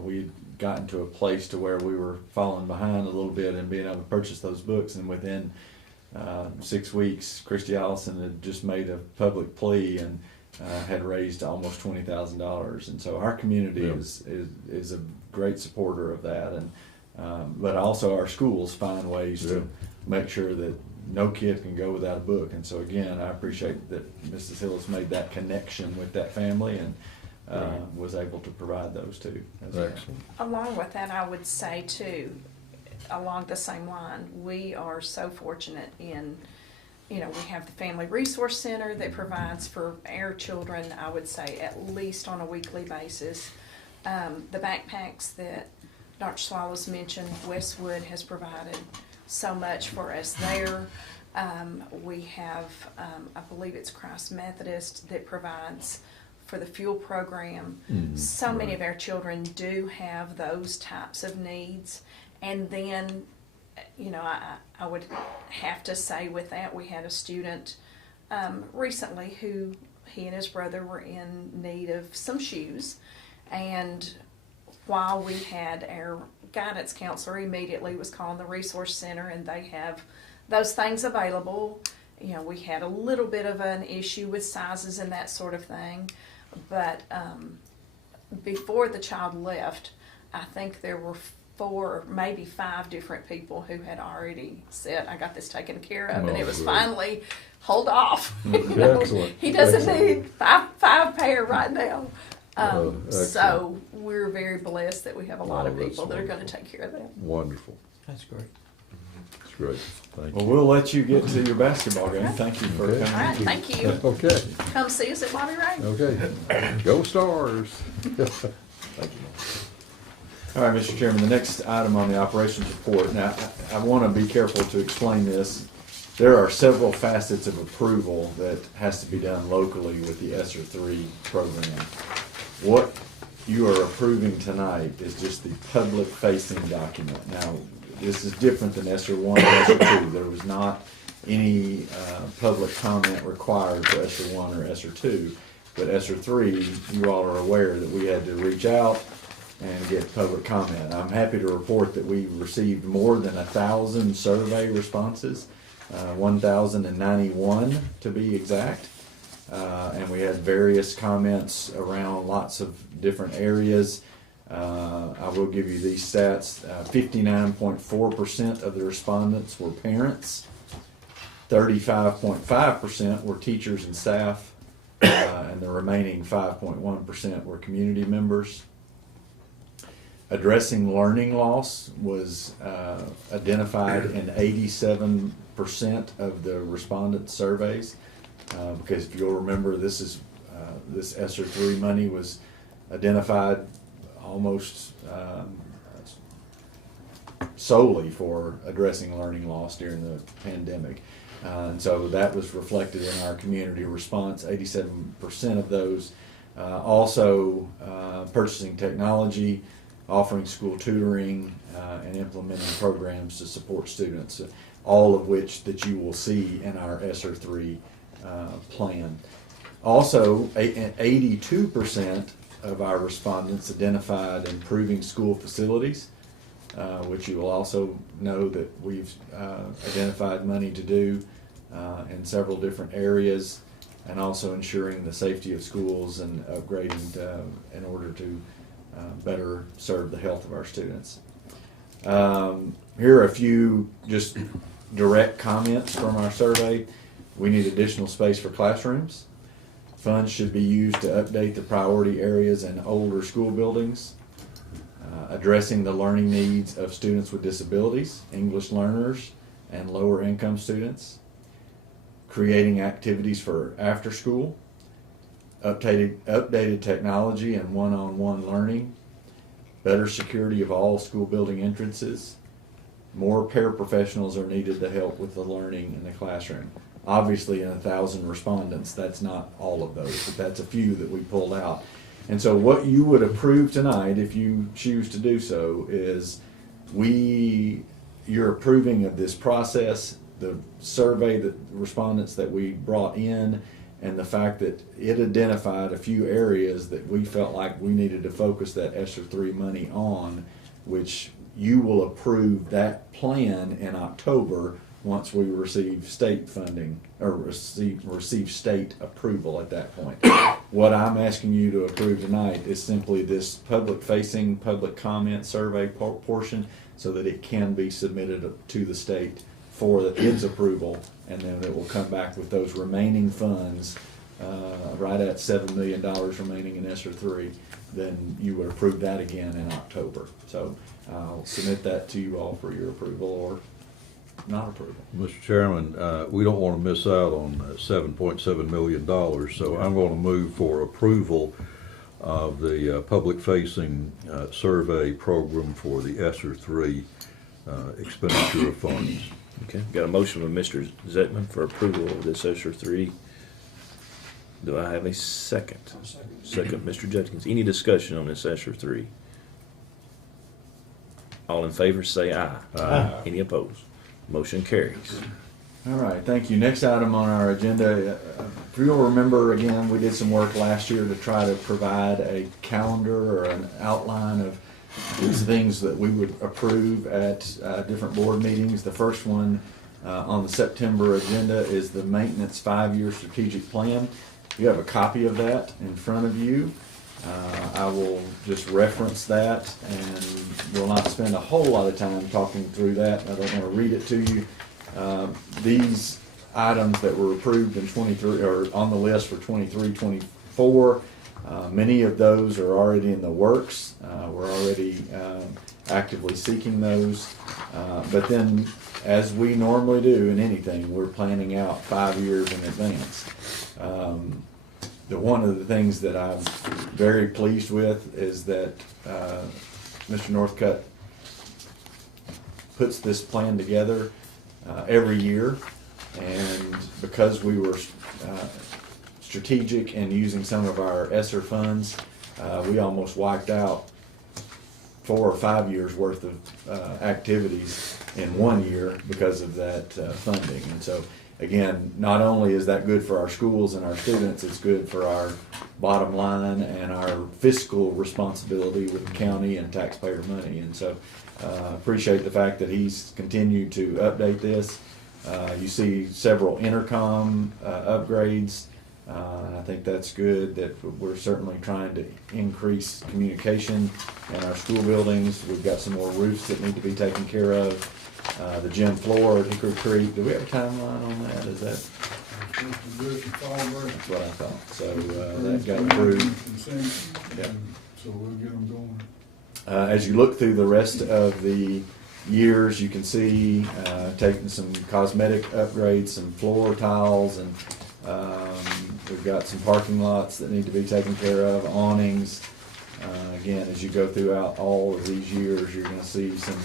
we'd gotten to a place to where we were falling behind a little bit and being able to purchase those books. And within 6 weeks, Christy Allison had just made a public plea and had raised almost $20,000, and so our community is a great supporter of that, and but also our schools find ways to make sure that no kid can go without a book, and so again, I appreciate that Mrs. Hill has made that connection with that family and was able to provide those too. Excellent. Along with that, I would say too, along the same line, we are so fortunate in, we have the Family Resource Center that provides for our children, I would say, at least on a weekly basis. The backpacks that Dr. Swallows mentioned, Westwood has provided so much for us there. We have, I believe it's Christ Methodist that provides for the fuel program. So many of our children do have those types of needs. And then, I would have to say with that, we had a student recently who he and his brother were in need of some shoes. And while we had our guidance counselor immediately was calling the resource center and they have those things available, we had a little bit of an issue with sizes and that sort of thing. But before the child left, I think there were 4, maybe 5 different people who had already said, I got this taken care of, and it was finally, hold off. Excellent. He doesn't Excellent. need five pair right now. Excellent. So we're very blessed that we have a lot of that's people that are going wonderful. to take care of that. Wonderful. That's great. That's great. Thank Well, you. we'll let you get to your basketball game. Thank you for Okay. coming. All right, thank you. Okay. Come see us at Bobby Ray. Okay. Go Stars. Thank you. All right, Mr. Chairman, the next item on the operations report. Now, I want to be careful to explain this. There are several facets of approval that has to be done locally with the ESSER 3 program. What you are approving tonight is just the public-facing document. Now, this is different than ESSER 1 and ESSER 2. There was not any public comment required for ESSER 1 or ESSER 2. But ESSER 3, you all are aware that we had to reach out and get public comment. I'm happy to report that we received more than 1,000 survey responses, 1,091 to be exact. And we had various comments around lots of different areas. I will give you these stats. 59.4% of the respondents were parents. 35.5% were teachers and staff. And the remaining 5.1% were community members. Addressing learning loss was identified in 87% of the respondent surveys. Because if you'll remember, this ESSER 3 money was identified almost solely for addressing learning loss during the pandemic. And so that was reflected in our community response, 87% of those. Also, purchasing technology, offering school tutoring, and implementing programs to support students, all of which that you will see in our ESSER 3 plan. Also, 82% of our respondents identified improving school facilities, which you will also know that we've identified money to do in several different areas, and also ensuring the safety of schools and upgrading in order to better serve the health of our students. Here are a few just direct comments from our survey. We need additional space for classrooms. Funds should be used to update the priority areas in older school buildings. Addressing the learning needs of students with disabilities, English learners, and lower income students. Creating activities for after school. Updated technology and one-on-one learning. Better security of all school building entrances. More paraprofessionals are needed to help with the learning in the classroom. Obviously, in 1,000 respondents, that's not all of those, but that's a few that we pulled out. And so what you would approve tonight, if you choose to do so, is you're approving of this process, the survey, the respondents that we brought in, and the fact that it identified a few areas that we felt like we needed to focus that ESSER 3 money on, which you will approve that plan in October once we receive state funding, or receive state approval at that point. What I'm asking you to approve tonight is simply this public-facing, public comment survey portion, so that it can be submitted to the state for its approval, and then it will come back with those remaining funds, right at $7 million remaining in ESSER 3. Then you would approve that again in October. So I'll submit that to you all for your approval or not approval. Mr. Chairman, we don't want to miss out on $7.7 million, so I'm going to move for approval of the public-facing survey program for the ESSER 3 expenditure of funds. Okay, got a motion from Mr. Zetman for approval of this ESSER 3. Do I have a second? Second, Mr. Judkins. Any discussion on this ESSER 3? All in favor say aye. Aye. Any opposed? Motion carries. All right, thank you. Next item on our agenda, if you'll remember, again, we did some work last year to try to provide a calendar or an outline of these things that we would approve at different board meetings. The first one on the September agenda is the maintenance 5-year strategic plan. You have a copy of that in front of you. I will just reference that, and will not spend a whole lot of time talking through that. I don't want to read it to you. These items that were approved in 23 or on the list for 23-24, many of those are already in the works. We're already actively seeking those. But then, as we normally do in anything, we're planning out 5 years in advance. One of the things that I'm very pleased with is that Mr. Northcutt puts this plan together every year, and because we were strategic in using some of our ESSER funds, we almost wiped out 4 or 5 years worth of activities in 1 year because of that funding. And so, again, not only is that good for our schools and our students, it's good for our bottom line and our fiscal responsibility with the county and taxpayer money. And so appreciate the fact that he's continued to update this. You see several intercom upgrades. I think that's good, that we're certainly trying to increase communication in our school buildings. We've got some more roofs that need to be taken care of. The gym floor at Hickory Creek, do we have a timeline on that? Is that? That's what I thought. So that got approved. Yeah. So we'll get them going. As you look through the rest of the years, you can see taking some cosmetic upgrades, some floor tiles, and we've got some parking lots that need to be taken care of, awnings. Again, as you go throughout all of these years, you're going to see some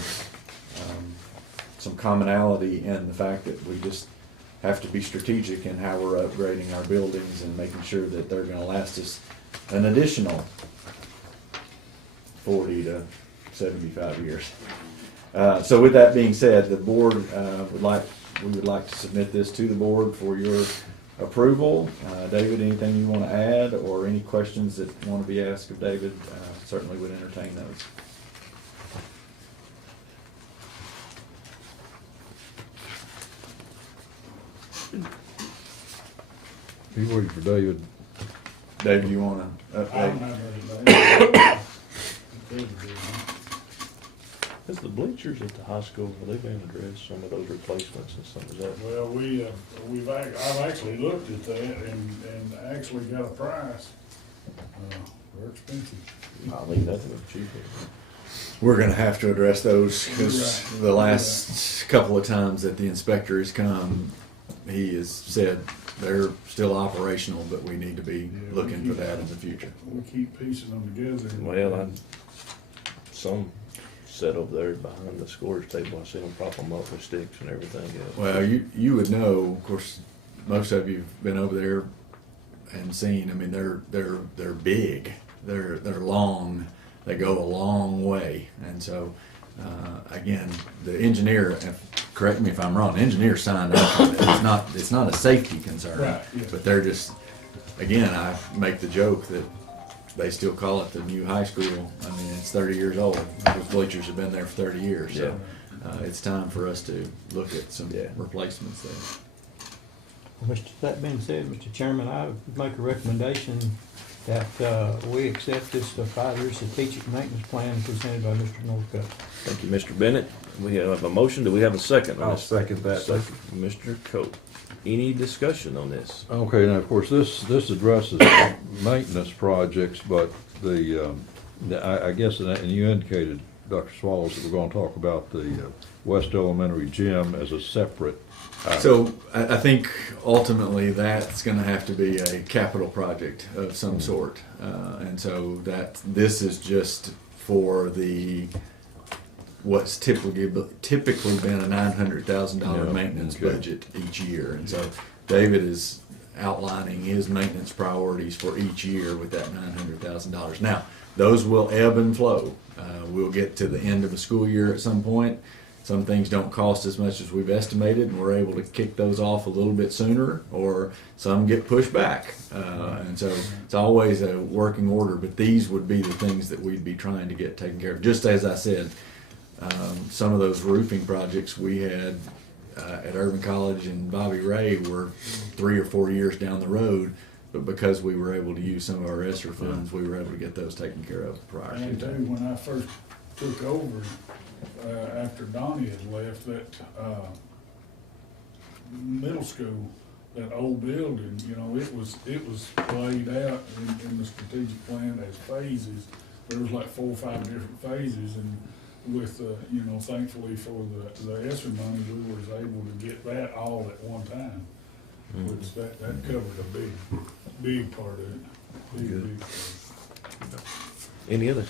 commonality in the fact that we just have to be strategic in how we're upgrading our buildings and making sure that they're gonna last us an additional 40 to 75 years. So with that being said, the board we would like to submit this to the board for your approval. David, anything you want to add or any questions that want to be asked of David, certainly would entertain those. You waiting for David? David, you want to I don't update? have anything. Is the bleachers at the high school, are they being addressed, some of those replacements and stuff, is that? Well, I've actually looked at that and actually got a price. They're expensive. I mean, nothing cheaper. We're going to have to address those because Right. the last couple of times that the inspector has come, he has said they're still operational, but we need to be looking for that in the future. We keep piecing them together. Well, some set over there behind the scores table, I see them prop them up with sticks and everything else. Well, you would know, of course, most of you've been over there and seen. I mean, they're big, they're long, they go a long way, and so again, the engineer. Correct me if I'm wrong. The engineer signed up on it. It's not a safety concern, Right, yeah. but they're just. Again, I make the joke that they still call it the new high school. I mean, it's 30 years old. Those bleachers have been there for 30 years, so it's time for us to look at some replacements there. Well, that being said, Mr. Chairman, I would make a recommendation that we accept this 5-year strategic maintenance plan presented by Mr. Northcutt. Thank you, Mr. Bennett. We have a motion. Do we have a second? I'll second that. Second, Mr. Cope. Any discussion on this? Okay, now, of course, this addresses maintenance projects, but I guess, and you indicated, Dr. Swallows, that we're gonna talk about the West Elementary gym as a separate item. So I think ultimately that's going to have to be a capital project of some sort, and so this is just for what's typically been a $900,000 maintenance budget each year, and so David is outlining his maintenance priorities for each year with that $900,000. Now those will ebb and flow. We'll get to the end of the school year at some point. Some things don't cost as much as we've estimated, and we're able to kick those off a little bit sooner, or some get pushed back. And so it's always a working order, but these would be the things that we'd be trying to get taken care of. Just as I said, some of those roofing projects we had at Urban College and Bobby Ray were 3 or 4 years down the road, but because we were able to use some of our ESSER funds, we were able to get those taken care of prior And to too, that. when I first took over, after Donnie had left, that middle school, that old building, you know, it was laid out in the strategic plan as phases. There was like 4 or 5 different phases, and with you know, thankfully for the ESSER money, we was able to get that all at one time, which that covered a big part of it. Big part. Any other?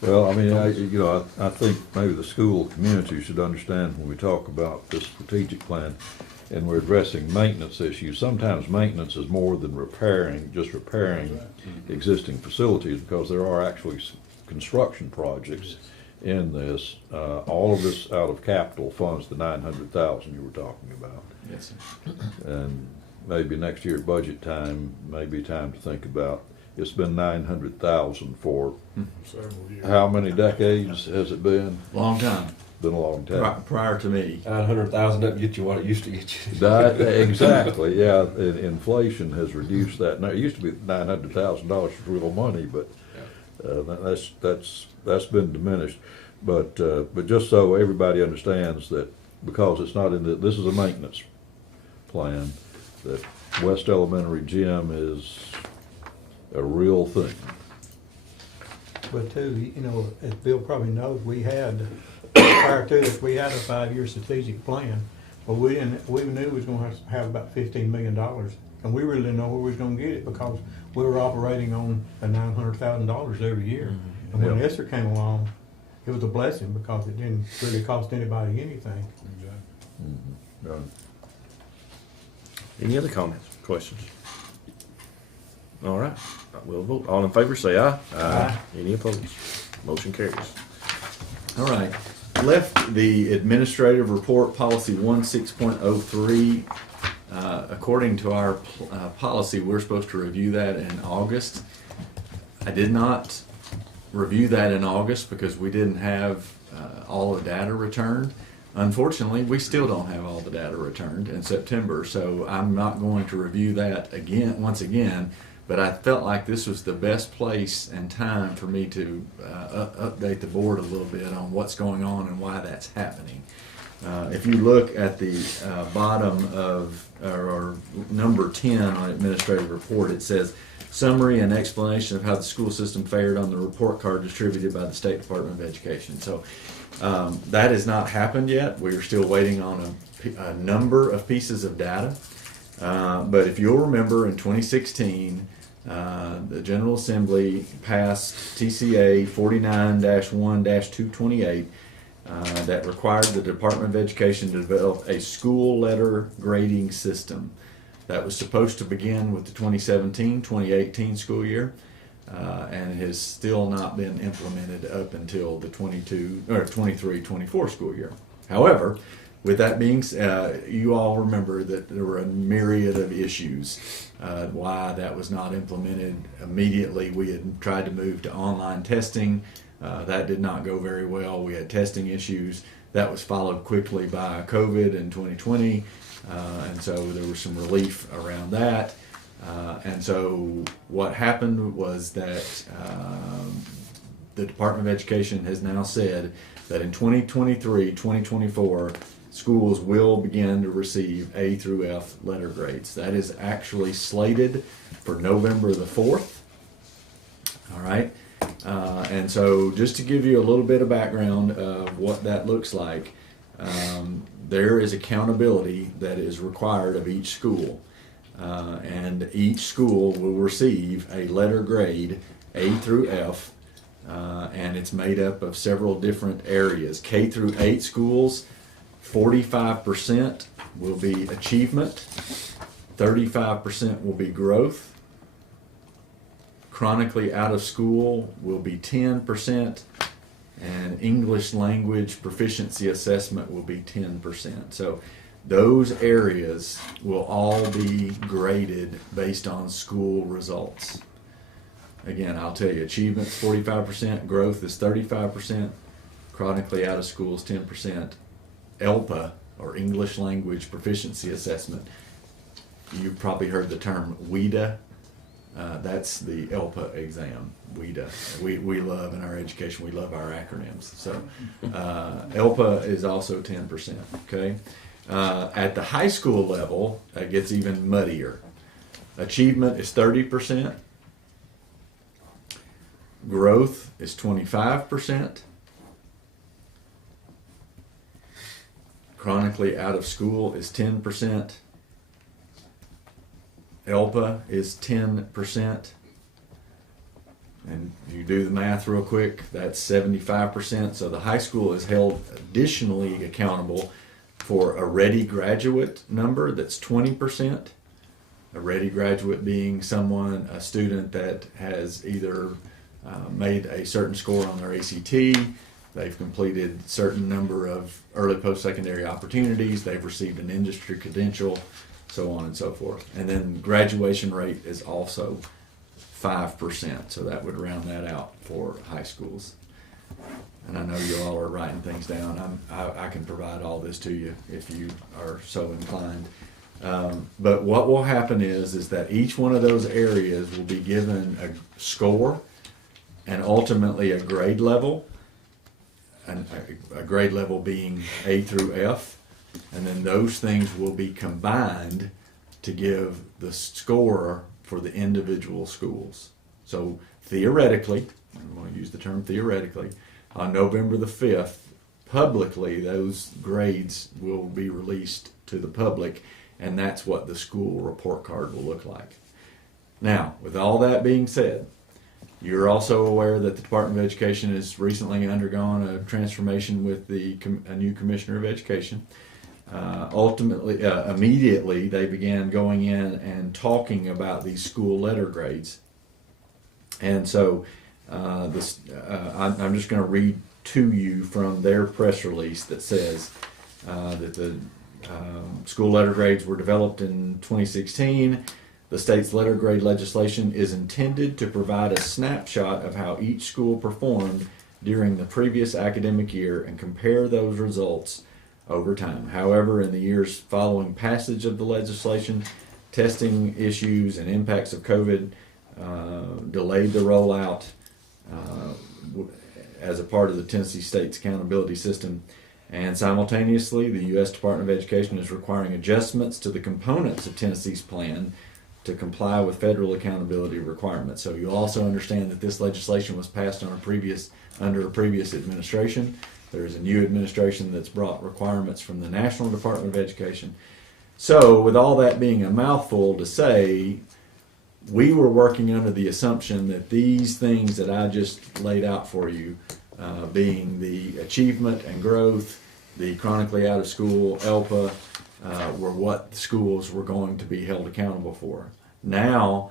Well, I mean, I think maybe the school community should understand when we talk about this strategic plan and we're addressing maintenance issues, sometimes maintenance is more than just repairing existing facilities, because there are actually construction projects in this. All of this out of capital funds, the $900,000 you were talking about. Yes, sir. And maybe next year at budget time, maybe time to think about, it's been $900,000 for Several years. how many decades has it been? Long time. Been a long time. Prior to me. 900,000 doesn't get you what it used to get you. Exactly, yeah. Inflation has reduced that. Now, it used to be $900,000 was real money, but that's been diminished. But just so everybody understands that, because it's not in this is a maintenance plan, that West Elementary Gym is a real thing. But too, you know, as Bill probably knows, we had, prior to this, we had a 5-year strategic plan. But we knew we was gonna have about $15 million. And we really didn't know where we was gonna get it, because we were operating on the $900,000 every year. And when ESSER came along, it was a blessing, because it didn't really cost anybody anything. Any other comments, questions? All right, we'll vote. All in favor, say aye. Aye. Any opposed? Motion carries. All right, left the administrative report, policy 16.03. According to our policy, we're supposed to review that in August. I did not review that in August because we didn't have all the data returned. Unfortunately, we still don't have all the data returned in September, so I'm not going to review that once again, but I felt like this was the best place and time for me to update the board a little bit on what's going on and why that's happening. If you look at the bottom of, or number 10 on administrative report, it says, summary and explanation of how the school system fared on the report card distributed by the State Department of Education. So that has not happened yet. We're still waiting on a number of pieces of data. But if you'll remember, in 2016, the General Assembly passed TCA 49-1-228 that required the Department of Education to develop a school letter grading system. That was supposed to begin with the 2017-2018 school year, and has still not been implemented up until the 23-24 school year. However, with that being said, you all remember that there were a myriad of issues why that was not implemented immediately. We had tried to move to online testing. That did not go very well. We had testing issues. That was followed quickly by COVID in 2020. And so there was some relief around that. And so what happened was that the Department of Education has now said that in 2023-2024, schools will begin to receive A through F letter grades. That is actually slated for November the 4th. All right. And so just to give you a little bit of background of what that looks like, there is accountability that is required of each school. And each school will receive a letter grade, A through F, and it's made up of several different areas. K through 8 schools, 45% will be achievement, 35% will be growth, chronically out of school will be 10%, and English language proficiency assessment will be 10%. So those areas will all be graded based on school results. Again, I'll tell you, achievement's 45%, growth is 35%, chronically out of school is 10%. ELPA, or English Language Proficiency Assessment, you've probably heard the term WIDA. That's the ELPA exam, WIDA. We love, in our education, we love our acronyms. So ELPA is also 10%, okay? At the high school level, it gets even muddier. Achievement is 30%. Growth is 25%. Chronically out of school is 10%. ELPA is 10%. And if you do the math real quick, that's 75%. So the high school is held additionally accountable for a ready graduate number that's 20%. A ready graduate being a student that has either made a certain score on their ACT, they've completed certain number of early post-secondary opportunities, they've received an industry credential, so on and so forth. And then graduation rate is also 5%, so that would round that out for high schools. And I know you all are writing things down. I can provide all this to you if you are so inclined. But what will happen is that each one of those areas will be given a score and ultimately a grade level, and a grade level being A through F, and then those things will be combined to give the score for the individual schools. So theoretically, I'm going to use the term theoretically, on November the 5th, publicly those grades will be released to the public, and that's what the school report card will look like. Now, with all that being said, you're also aware that the Department of Education has recently undergone a transformation with a new Commissioner of Education. Ultimately, immediately, they began going in and talking about these school letter grades. And so I'm just going to read to you from their press release that says that the school letter grades were developed in 2016. The state's letter grade legislation is intended to provide a snapshot of how each school performed during the previous academic year and compare those results over time. However, in the years following passage of the legislation, testing issues and impacts of COVID delayed the rollout as a part of the Tennessee State's accountability system. And simultaneously, the U.S. Department of Education is requiring adjustments to the components of Tennessee's plan to comply with federal accountability requirements. So you also understand that this legislation was passed under a previous administration. There is a new administration that's brought requirements from the National Department of Education. So with all that being a mouthful to say, we were working under the assumption that these things that I just laid out for you, being the achievement and growth, the chronically out of school, ELPA, were what schools were going to be held accountable for. Now,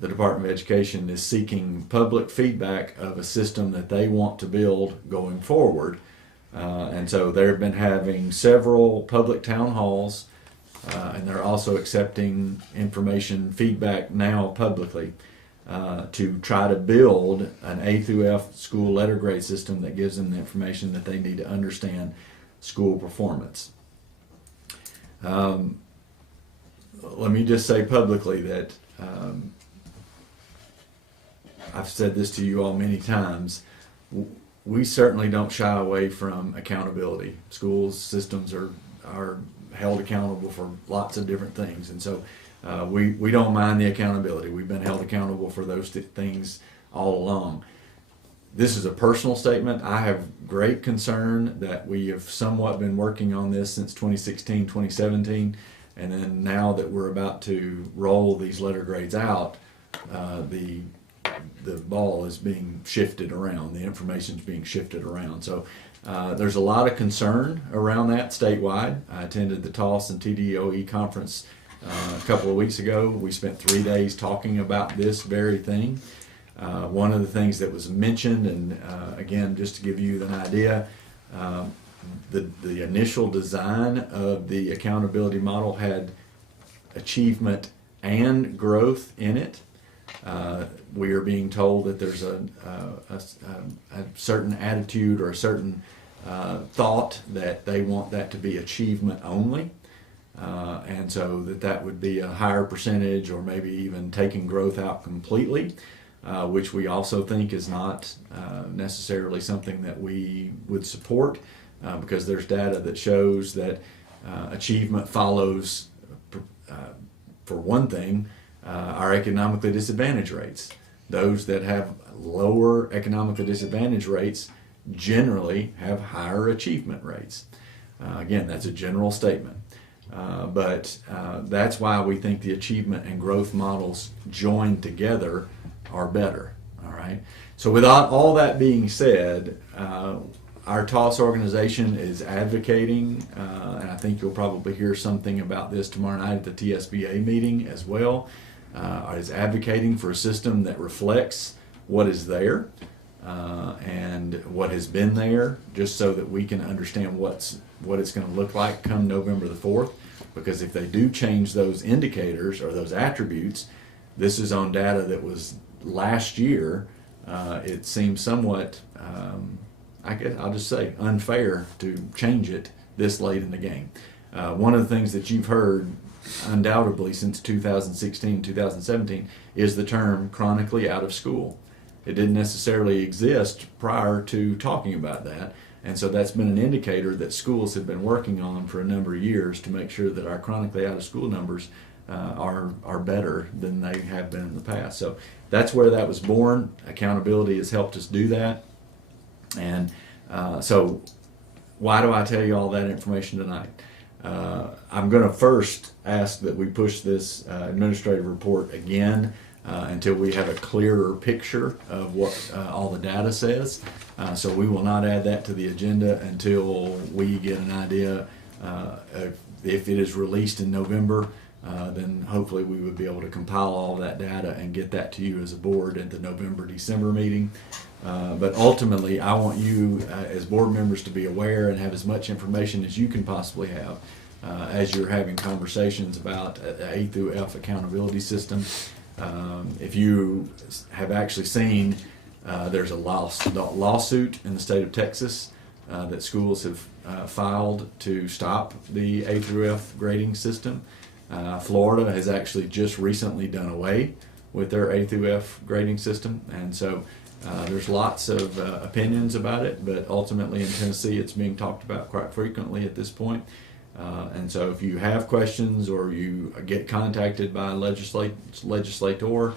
the Department of Education is seeking public feedback of a system that they want to build going forward. And so they've been having several public town halls, and they're also accepting information feedback now publicly to try to build an A through F school letter grade system that gives them the information that they need to understand school performance. Let me just say publicly that I've said this to you all many times. We certainly don't shy away from accountability. Schools systems are held accountable for lots of different things, and so we don't mind the accountability. We've been held accountable for those things all along. This is a personal statement. I have great concern that we have somewhat been working on this since 2016, 2017, and then now that we're about to roll these letter grades out, the ball is being shifted around. The information is being shifted around. So there's a lot of concern around that statewide. I attended the TOS and TDOE conference a couple of weeks ago. We spent 3 days talking about this very thing. One of the things that was mentioned, and again, just to give you an idea, the initial design of the accountability model had achievement and growth in it. We are being told that there's a certain attitude or a certain thought that they want that to be achievement only. And so that would be a higher percentage, or maybe even taking growth out completely, which we also think is not necessarily something that we would support, because there's data that shows that achievement follows, for one thing, our economically disadvantaged rates. Those that have lower economically disadvantaged rates generally have higher achievement rates. Again, that's a general statement. But that's why we think the achievement and growth models joined together are better. All right. So without all that being said, our TOS organization is advocating, and I think you'll probably hear something about this tomorrow night at the TSBA meeting as well, is advocating for a system that reflects what is there and what has been there, just so that we can understand what it's going to look like come November the 4th. Because if they do change those indicators or those attributes, this is on data that was last year. It seems somewhat, I guess I'll just say, unfair to change it this late in the game. One of the things that you've heard undoubtedly since 2016, 2017 is the term chronically out of school. It didn't necessarily exist prior to talking about that. And so that's been an indicator that schools have been working on for a number of years to make sure that our chronically out of school numbers are better than they have been in the past. So that's where that was born. Accountability has helped us do that. And so why do I tell you all that information tonight? I'm going to first ask that we push this administrative report again until we have a clearer picture of what all the data says. So we will not add that to the agenda until we get an idea if it is released in November, then hopefully we would be able to compile all that data and get that to you as a board at the November-December meeting. But ultimately, I want you as board members to be aware and have as much information as you can possibly have as you're having conversations about the A through F accountability system. If you have actually seen, there's a lawsuit in the state of Texas that schools have filed to stop the A through F grading system. Florida has actually just recently done away with their A through F grading system, and so there's lots of opinions about it, but ultimately in Tennessee it's being talked about quite frequently at this point. And so if you have questions or you get contacted by a legislator,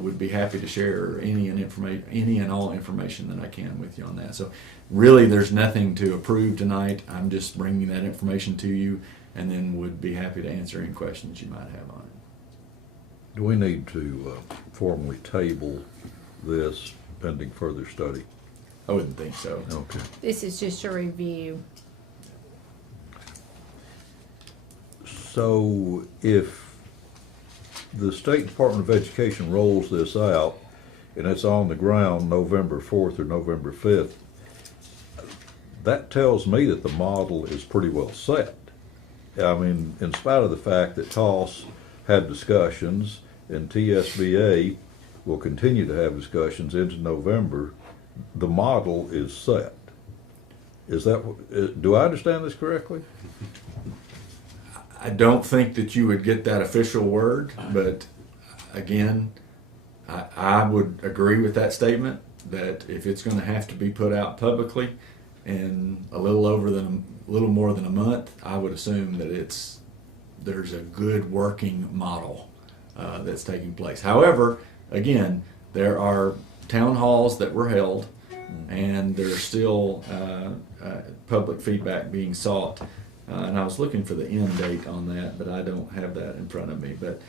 would be happy to share any and all information that I can with you on that. So really there's nothing to approve tonight. I'm just bringing that information to you, and then would be happy to answer any questions you might have on it. Do we need to formally table this pending further study? I wouldn't think so. Okay. This is just a review. So if the State Department of Education rolls this out and it's on the ground November 4th or November 5th, that tells me that the model is pretty well set. I mean, in spite of the fact that TOS had discussions and TSBA will continue to have discussions into November, the model is set. Is that, do I understand this correctly? I don't think that you would get that official word, but again, I would agree with that statement, that if it's going to have to be put out publicly in a little more than a month, I would assume that there's a good working model that's taking place. However, again, there are town halls that were held, and there's still public feedback being sought. And I was looking for the end date on that, but I don't have that in front of me. But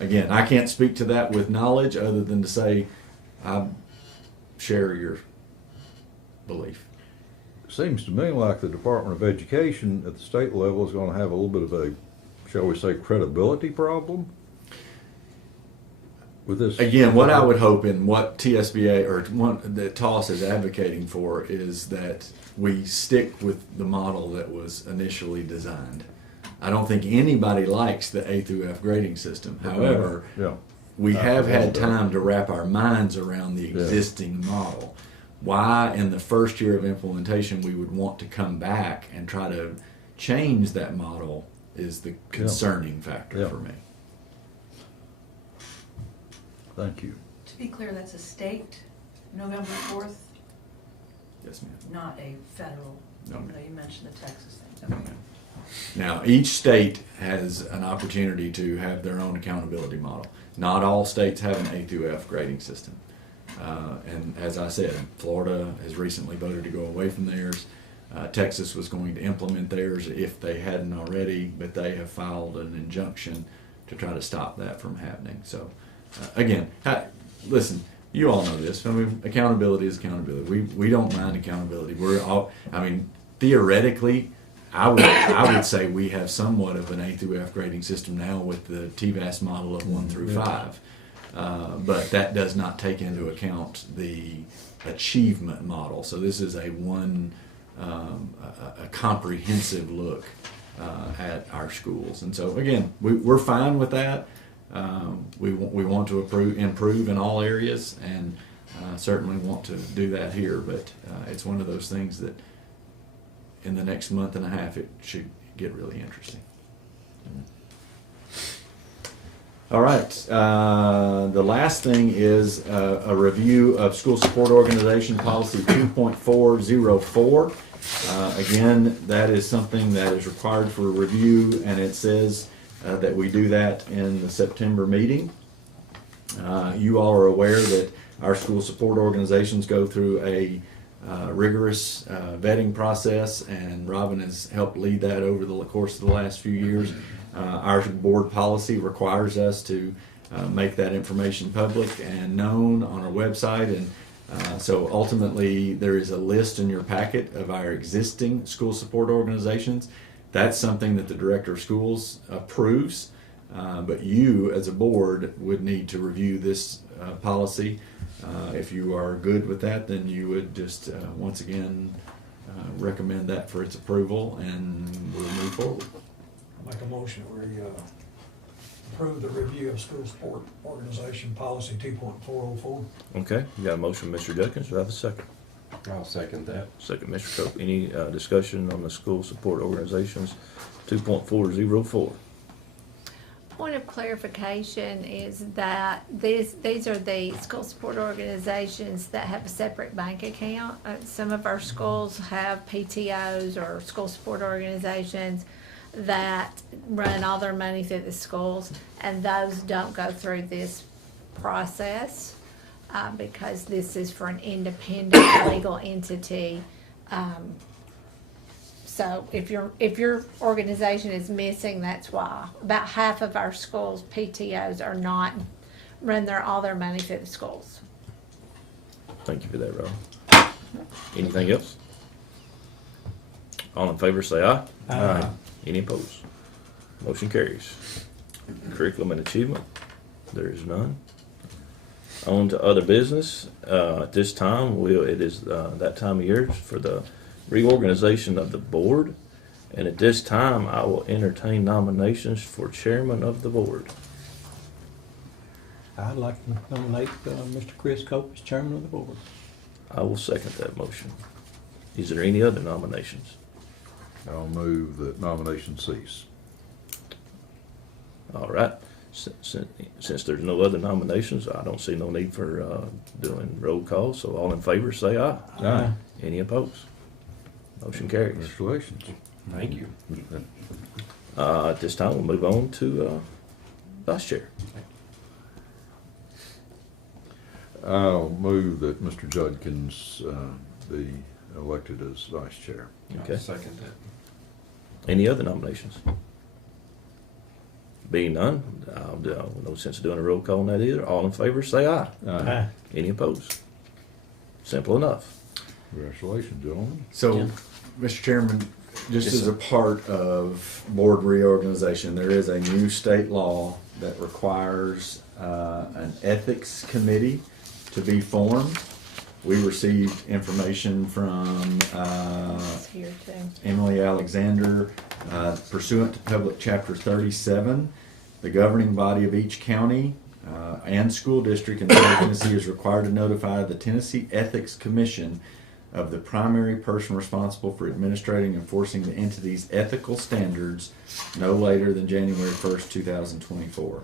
again, I can't speak to that with knowledge other than to say I share your belief. Seems to me like the Department of Education at the state level is going to have a little bit of a, shall we say, credibility problem with this. Again, what I would hope and what TSBA or that TOS is advocating for is that we stick with the model that was initially designed. I don't think anybody likes the A through F grading system. However, we have had time to wrap our minds around the existing model. Why in the first year of implementation we would want to come back and try to change that model is the concerning factor for me. Thank you. To be clear, that's a state, November 4th, Yes, ma'am. not a federal, No. even though you mentioned the Texas thing. Okay. Now, each state has an opportunity to have their own accountability model. Not all states have an A through F grading system. And as I said, Florida has recently voted to go away from theirs. Texas was going to implement theirs if they hadn't already, but they have filed an injunction to try to stop that from happening. So, again, listen, you all know this. I mean, accountability is accountability. We don't mind accountability. Theoretically, I would say we have somewhat of an A through F grading system now with the TVAS model of 1 through 5. But that does not take into account the achievement model. So this is a comprehensive look at our schools. And so again, we're fine with that. We want to improve in all areas, and certainly want to do that here. But it's one of those things that in the next month and a half it should get really interesting. All right. The last thing is a review of School Support Organization Policy 2.404. Again, that is something that is required for review, and it says that we do that in the September meeting. You all are aware that our school support organizations go through a rigorous vetting process, and Robin has helped lead that over the course of the last few years. Our board policy requires us to make that information public and known on our website, and So ultimately, there is a list in your packet of our existing school support organizations. That's something that the director of schools approves, but you as a board would need to review this policy. If you are good with that, then you would just once again recommend that for its approval, and we'll move forward. Make a motion where you approve the review of school support organization policy 2.404. Okay, you got a motion, Mr. Judkins, do I have a second? I'll second that. Second, Mr. Cope. Any discussion on the school support organizations 2.404? Point of clarification is that these are the school support organizations that have a separate bank account. Some of our schools have PTOs or school support organizations that run all their money through the schools, and those don't go through this process because this is for an independent legal entity. So if your organization is missing, that's why. About half of our schools' PTOs are not run all their money through the schools. Thank you for that, Rob. Anything else? All in favor say aye. Aye. Any opposed? Motion carries. Curriculum and achievement, there is none. On to other business. At this time, it is that time of year for the reorganization of the board. And at this time, I will entertain nominations for chairman of the board. I'd like to nominate Mr. Chris Cope as chairman of the board. I will second that motion. Is there any other nominations? I'll move that nomination cease. All right. Since there's no other nominations, I don't see no need for doing roll call. So all in favor, say aye. Aye. Any opposed? Motion carries. Congratulations. Thank you. At this time, we'll move on to vice chair. I'll move that Mr. Judkins be elected as vice chair. Okay. Second that. Any other nominations? Being none, no sense of doing a roll call on that either. All in favor, say aye. Aye. Any opposed? Simple enough. Congratulations, gentlemen. So, Mr. Chairman, just Yes, as sir. a part of board reorganization, there is a new state law that requires an ethics committee to be formed. We received information from It's here too. Emily Alexander pursuant to Public Chapter 37. The governing body of each county and school district in the state of Tennessee is required to notify the Tennessee Ethics Commission of the primary person responsible for administrating and enforcing the entity's ethical standards no later than January 1st, 2024.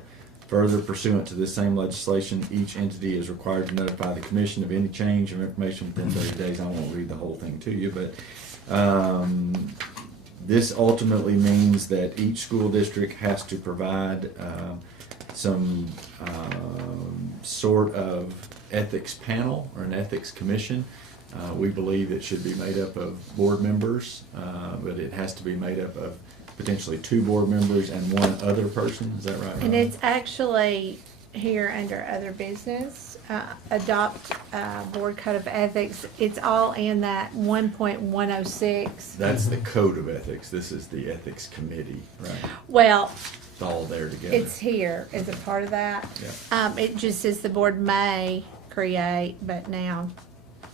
Further, pursuant to this same legislation, each entity is required to notify the commission of any change of information within 30 days. I won't read the whole thing to you, but this ultimately means that each school district has to provide some sort of ethics panel or an ethics commission. We believe it should be made up of board members, but it has to be made up of potentially 2 board members and 1 other person. Is that right? And it's actually here under other business, adopt board code of ethics. It's all in that 1.106. That's the code of ethics. This is the ethics committee, right? Well, It's all there together. it's here as a part of that. Yeah. It just says the board may create, but now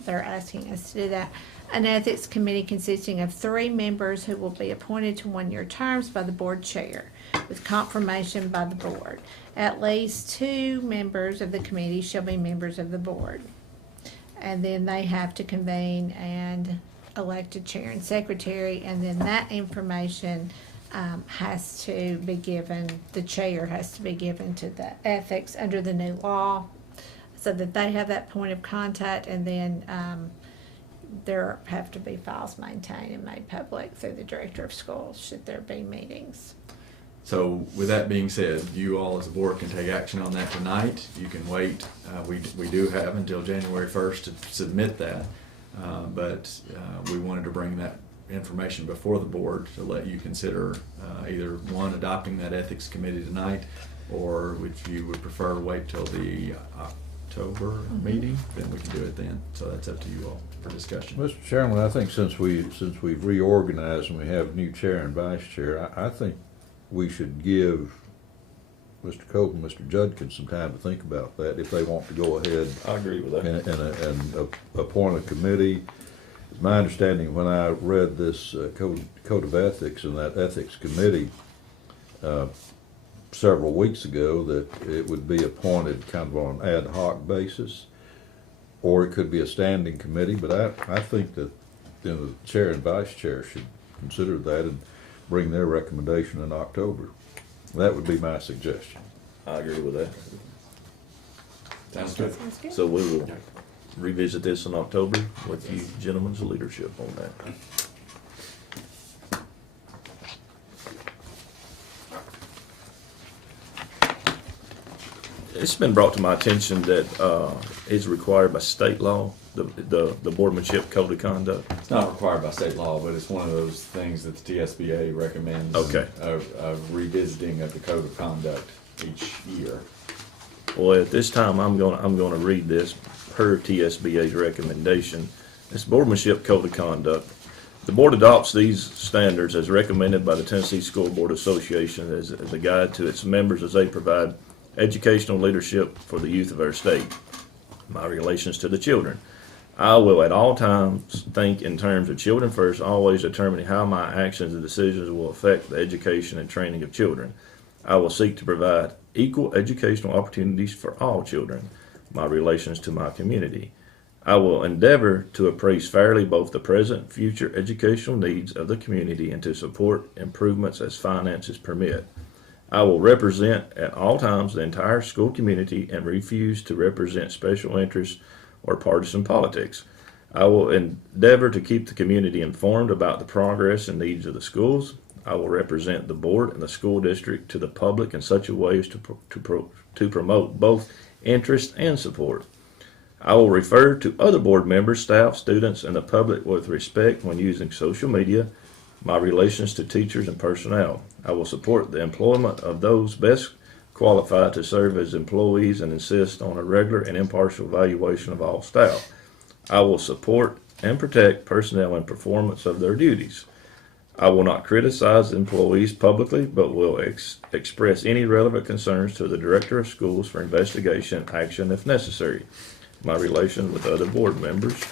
they're asking us to do that. An ethics committee consisting of 3 members who will be appointed to 1-year terms by the board chair with confirmation by the board. At least 2 members of the committee shall be members of the board. And then they have to convene and elect a chair and secretary, and then that information has to be given, the chair has to be given to the ethics under the new law, so that they have that point of contact, and then there have to be files maintained and made public through the director of schools should there be meetings. So with that being said, you all as a board can take action on that tonight. You can wait. We do have until January 1st to submit that. But we wanted to bring that information before the board to let you consider either 1, adopting that ethics committee tonight, or if you would prefer to wait till the October meeting, then we can do it then. So that's up to you all for discussion. Mr. Chairman, I think since we've reorganized and we have new chair and vice chair, I think we should give Mr. Cope and Mr. Judkins some time to think about that if they want to go ahead I agree with that. and appoint a committee. My understanding, when I read this code of ethics and that ethics committee several weeks ago, that it would be appointed kind of on an ad hoc basis, or it could be a standing committee. But I think that the chair and vice chair should consider that and bring their recommendation in October. That would be my suggestion. I agree with that. Sounds good. Sounds good. So we will revisit this in October with you gentlemen's leadership on that. It's been brought to my attention that it's required by state law, the boardmanship code of conduct. It's not required by state law, but it's one of those things that the TSBA recommends. Okay. A revisiting of the code of conduct each year. Well, at this time, I'm gonna read this per TSBA's recommendation. This boardmanship code of conduct. The board adopts these standards as recommended by the Tennessee School Board Association as a guide to its members as they provide educational leadership for the youth of our state. My relations to the children. I will at all times think in terms of children first, always determining how my actions and decisions will affect the education and training of children. I will seek to provide equal educational opportunities for all children. My relations to my community. I will endeavor to appraise fairly both the present and future educational needs of the community and to support improvements as finances permit. I will represent at all times the entire school community and refuse to represent special interests or partisan politics. I will endeavor to keep the community informed about the progress and needs of the schools. I will represent the board and the school district to the public in such a way as to promote both interest and support. I will refer to other board members, staff, students, and the public with respect when using social media. My relations to teachers and personnel. I will support the employment of those best qualified to serve as employees and insist on a regular and impartial evaluation of all staff. I will support and protect personnel in performance of their duties. I will not criticize employees publicly, but will express any relevant concerns to the director of schools for investigation action if necessary. My relation with other board members.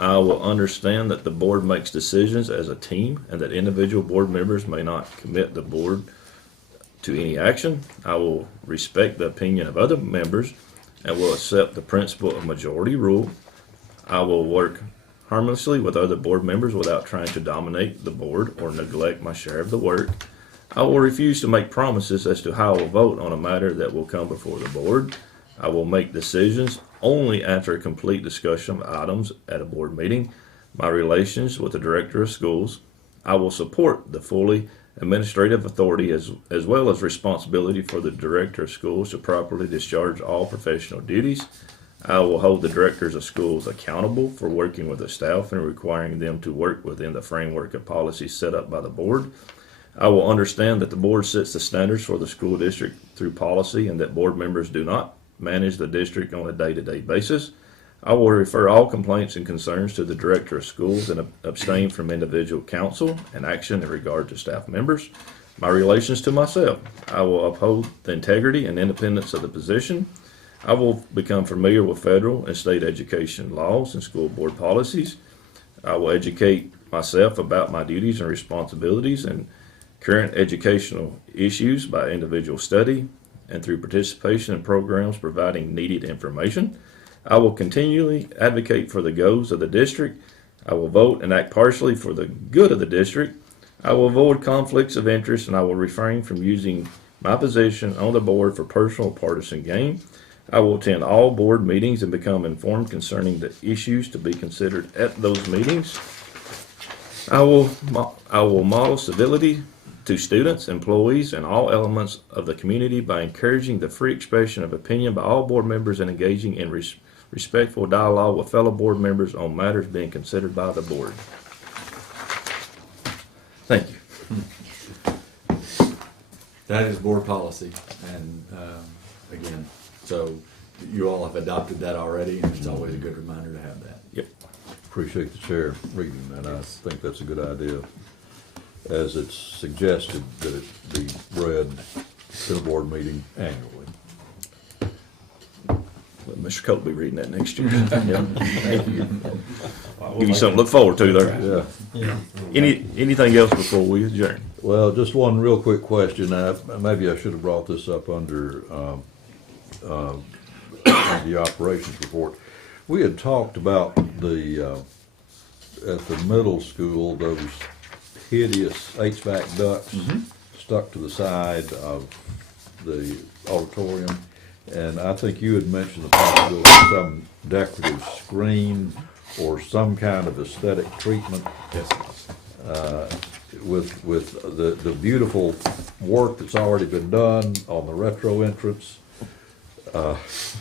I will understand that the board makes decisions as a team and that individual board members may not commit the board to any action. I will respect the opinion of other members and will accept the principle of majority rule. I will work harmoniously with other board members without trying to dominate the board or neglect my share of the work. I will refuse to make promises as to how I will vote on a matter that will come before the board. I will make decisions only after a complete discussion of items at a board meeting. My relations with the director of schools. I will support the fully administrative authority as well as responsibility for the director of schools to properly discharge all professional duties. I will hold the directors of schools accountable for working with the staff and requiring them to work within the framework of policies set up by the board. I will understand that the board sets the standards for the school district through policy and that board members do not manage the district on a day-to-day basis. I will refer all complaints and concerns to the director of schools and abstain from individual counsel and action in regard to staff members. My relations to myself. I will uphold the integrity and independence of the position. I will become familiar with federal and state education laws and school board policies. I will educate myself about my duties and responsibilities and current educational issues by individual study and through participation in programs providing needed information. I will continually advocate for the goals of the district. I will vote and act partially for the good of the district. I will avoid conflicts of interest and I will refrain from using my position on the board for personal partisan gain. I will attend all board meetings and become informed concerning the issues to be considered at those meetings. I will model civility to students, employees, and all elements of the community by encouraging the free expression of opinion by all board members and engaging in respectful dialogue with fellow board members on matters being considered by the board. Thank you. That is board policy, and again, So you all have adopted that already, and it's always a good reminder to have that. Yep. Appreciate the chair reading that. I think that's a good idea. As it's suggested that it be read to the board meeting annually. Let Mr. Cope be reading that next year. Yeah. Give you something to look forward to there. Yeah. Anything else before we adjourn? Well, just one real quick question. Maybe I should have brought this up under the operations report. We had talked about the at the middle school, those hideous HVAC ducts stuck to the side of the auditorium. And I think you had mentioned the possibility of some decorative screen or some kind of aesthetic treatment. Yes. With the beautiful work that's already been done on the retro entrance.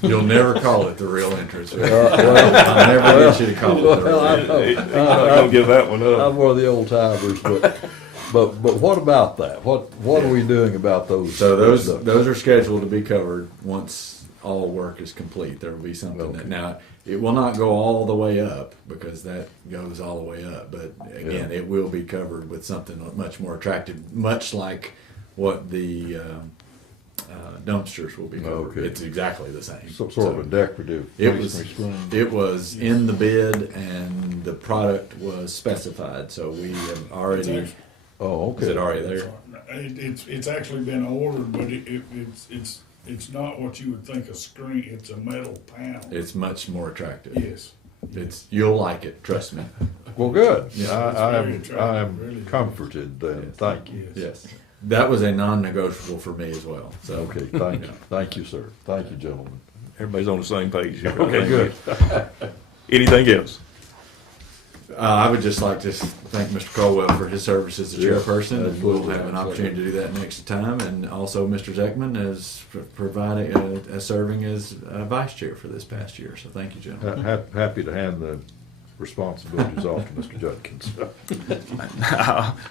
You'll never call it the real entrance. I'll never get you to call it the real entrance. Don't give that one up. I'm one of the old timers, but what about that? What are we doing about those? So those are scheduled to be covered once all work is complete. There will be something that, now, it will not go all the way up because that goes all the way up, but again, it will be covered with something much more attractive, much like what the dumpsters will be covered. Okay. It's exactly the same. Sort of a decorative It masonry screen. it was in the bid and the product was specified, so we have already. Oh, Is it okay. already there? It's actually been ordered, but it's not what you would think a screen. It's a metal panel. It's much more attractive. Yes. You'll like it, trust me. Well, good. Yeah. I It's very am attractive, really. comforted then. Thank you. Yes. That was a non-negotiable for me as well, so. Okay, thank you. Thank you, sir. Thank you, gentlemen. Everybody's on the same page here. Okay, good. Anything else? I would just like to thank Mr. Colwell for his service as the Yeah, chairperson, and we'll absolutely. have an opportunity to do that next time. And also Mr. Zeckman as providing, as serving as vice chair for this past year. So thank you, gentlemen. Happy to hand the responsibilities off to Mr. Judkins.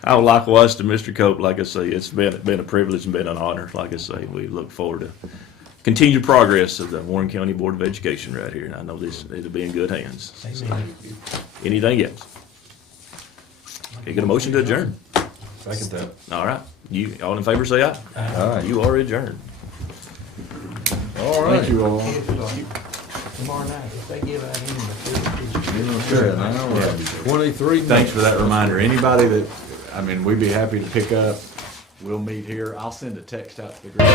I would likewise to Mr. Cope. Like I say, it's been a privilege and been an honor. Like I say, we look forward to continued progress of the Warren County Board of Education right here. And I know it'll be in good hands. So, anything else? Okay, get a motion to adjourn. Second that. All right. You all in favor say aye. Aye. You are adjourned. All right. Thank you all. Tomorrow night, if they give out any material. Okay, now we're at 23 minutes. Thanks for that reminder. Anybody that, we'd be happy to pick up. We'll meet here. I'll send a text out to the group.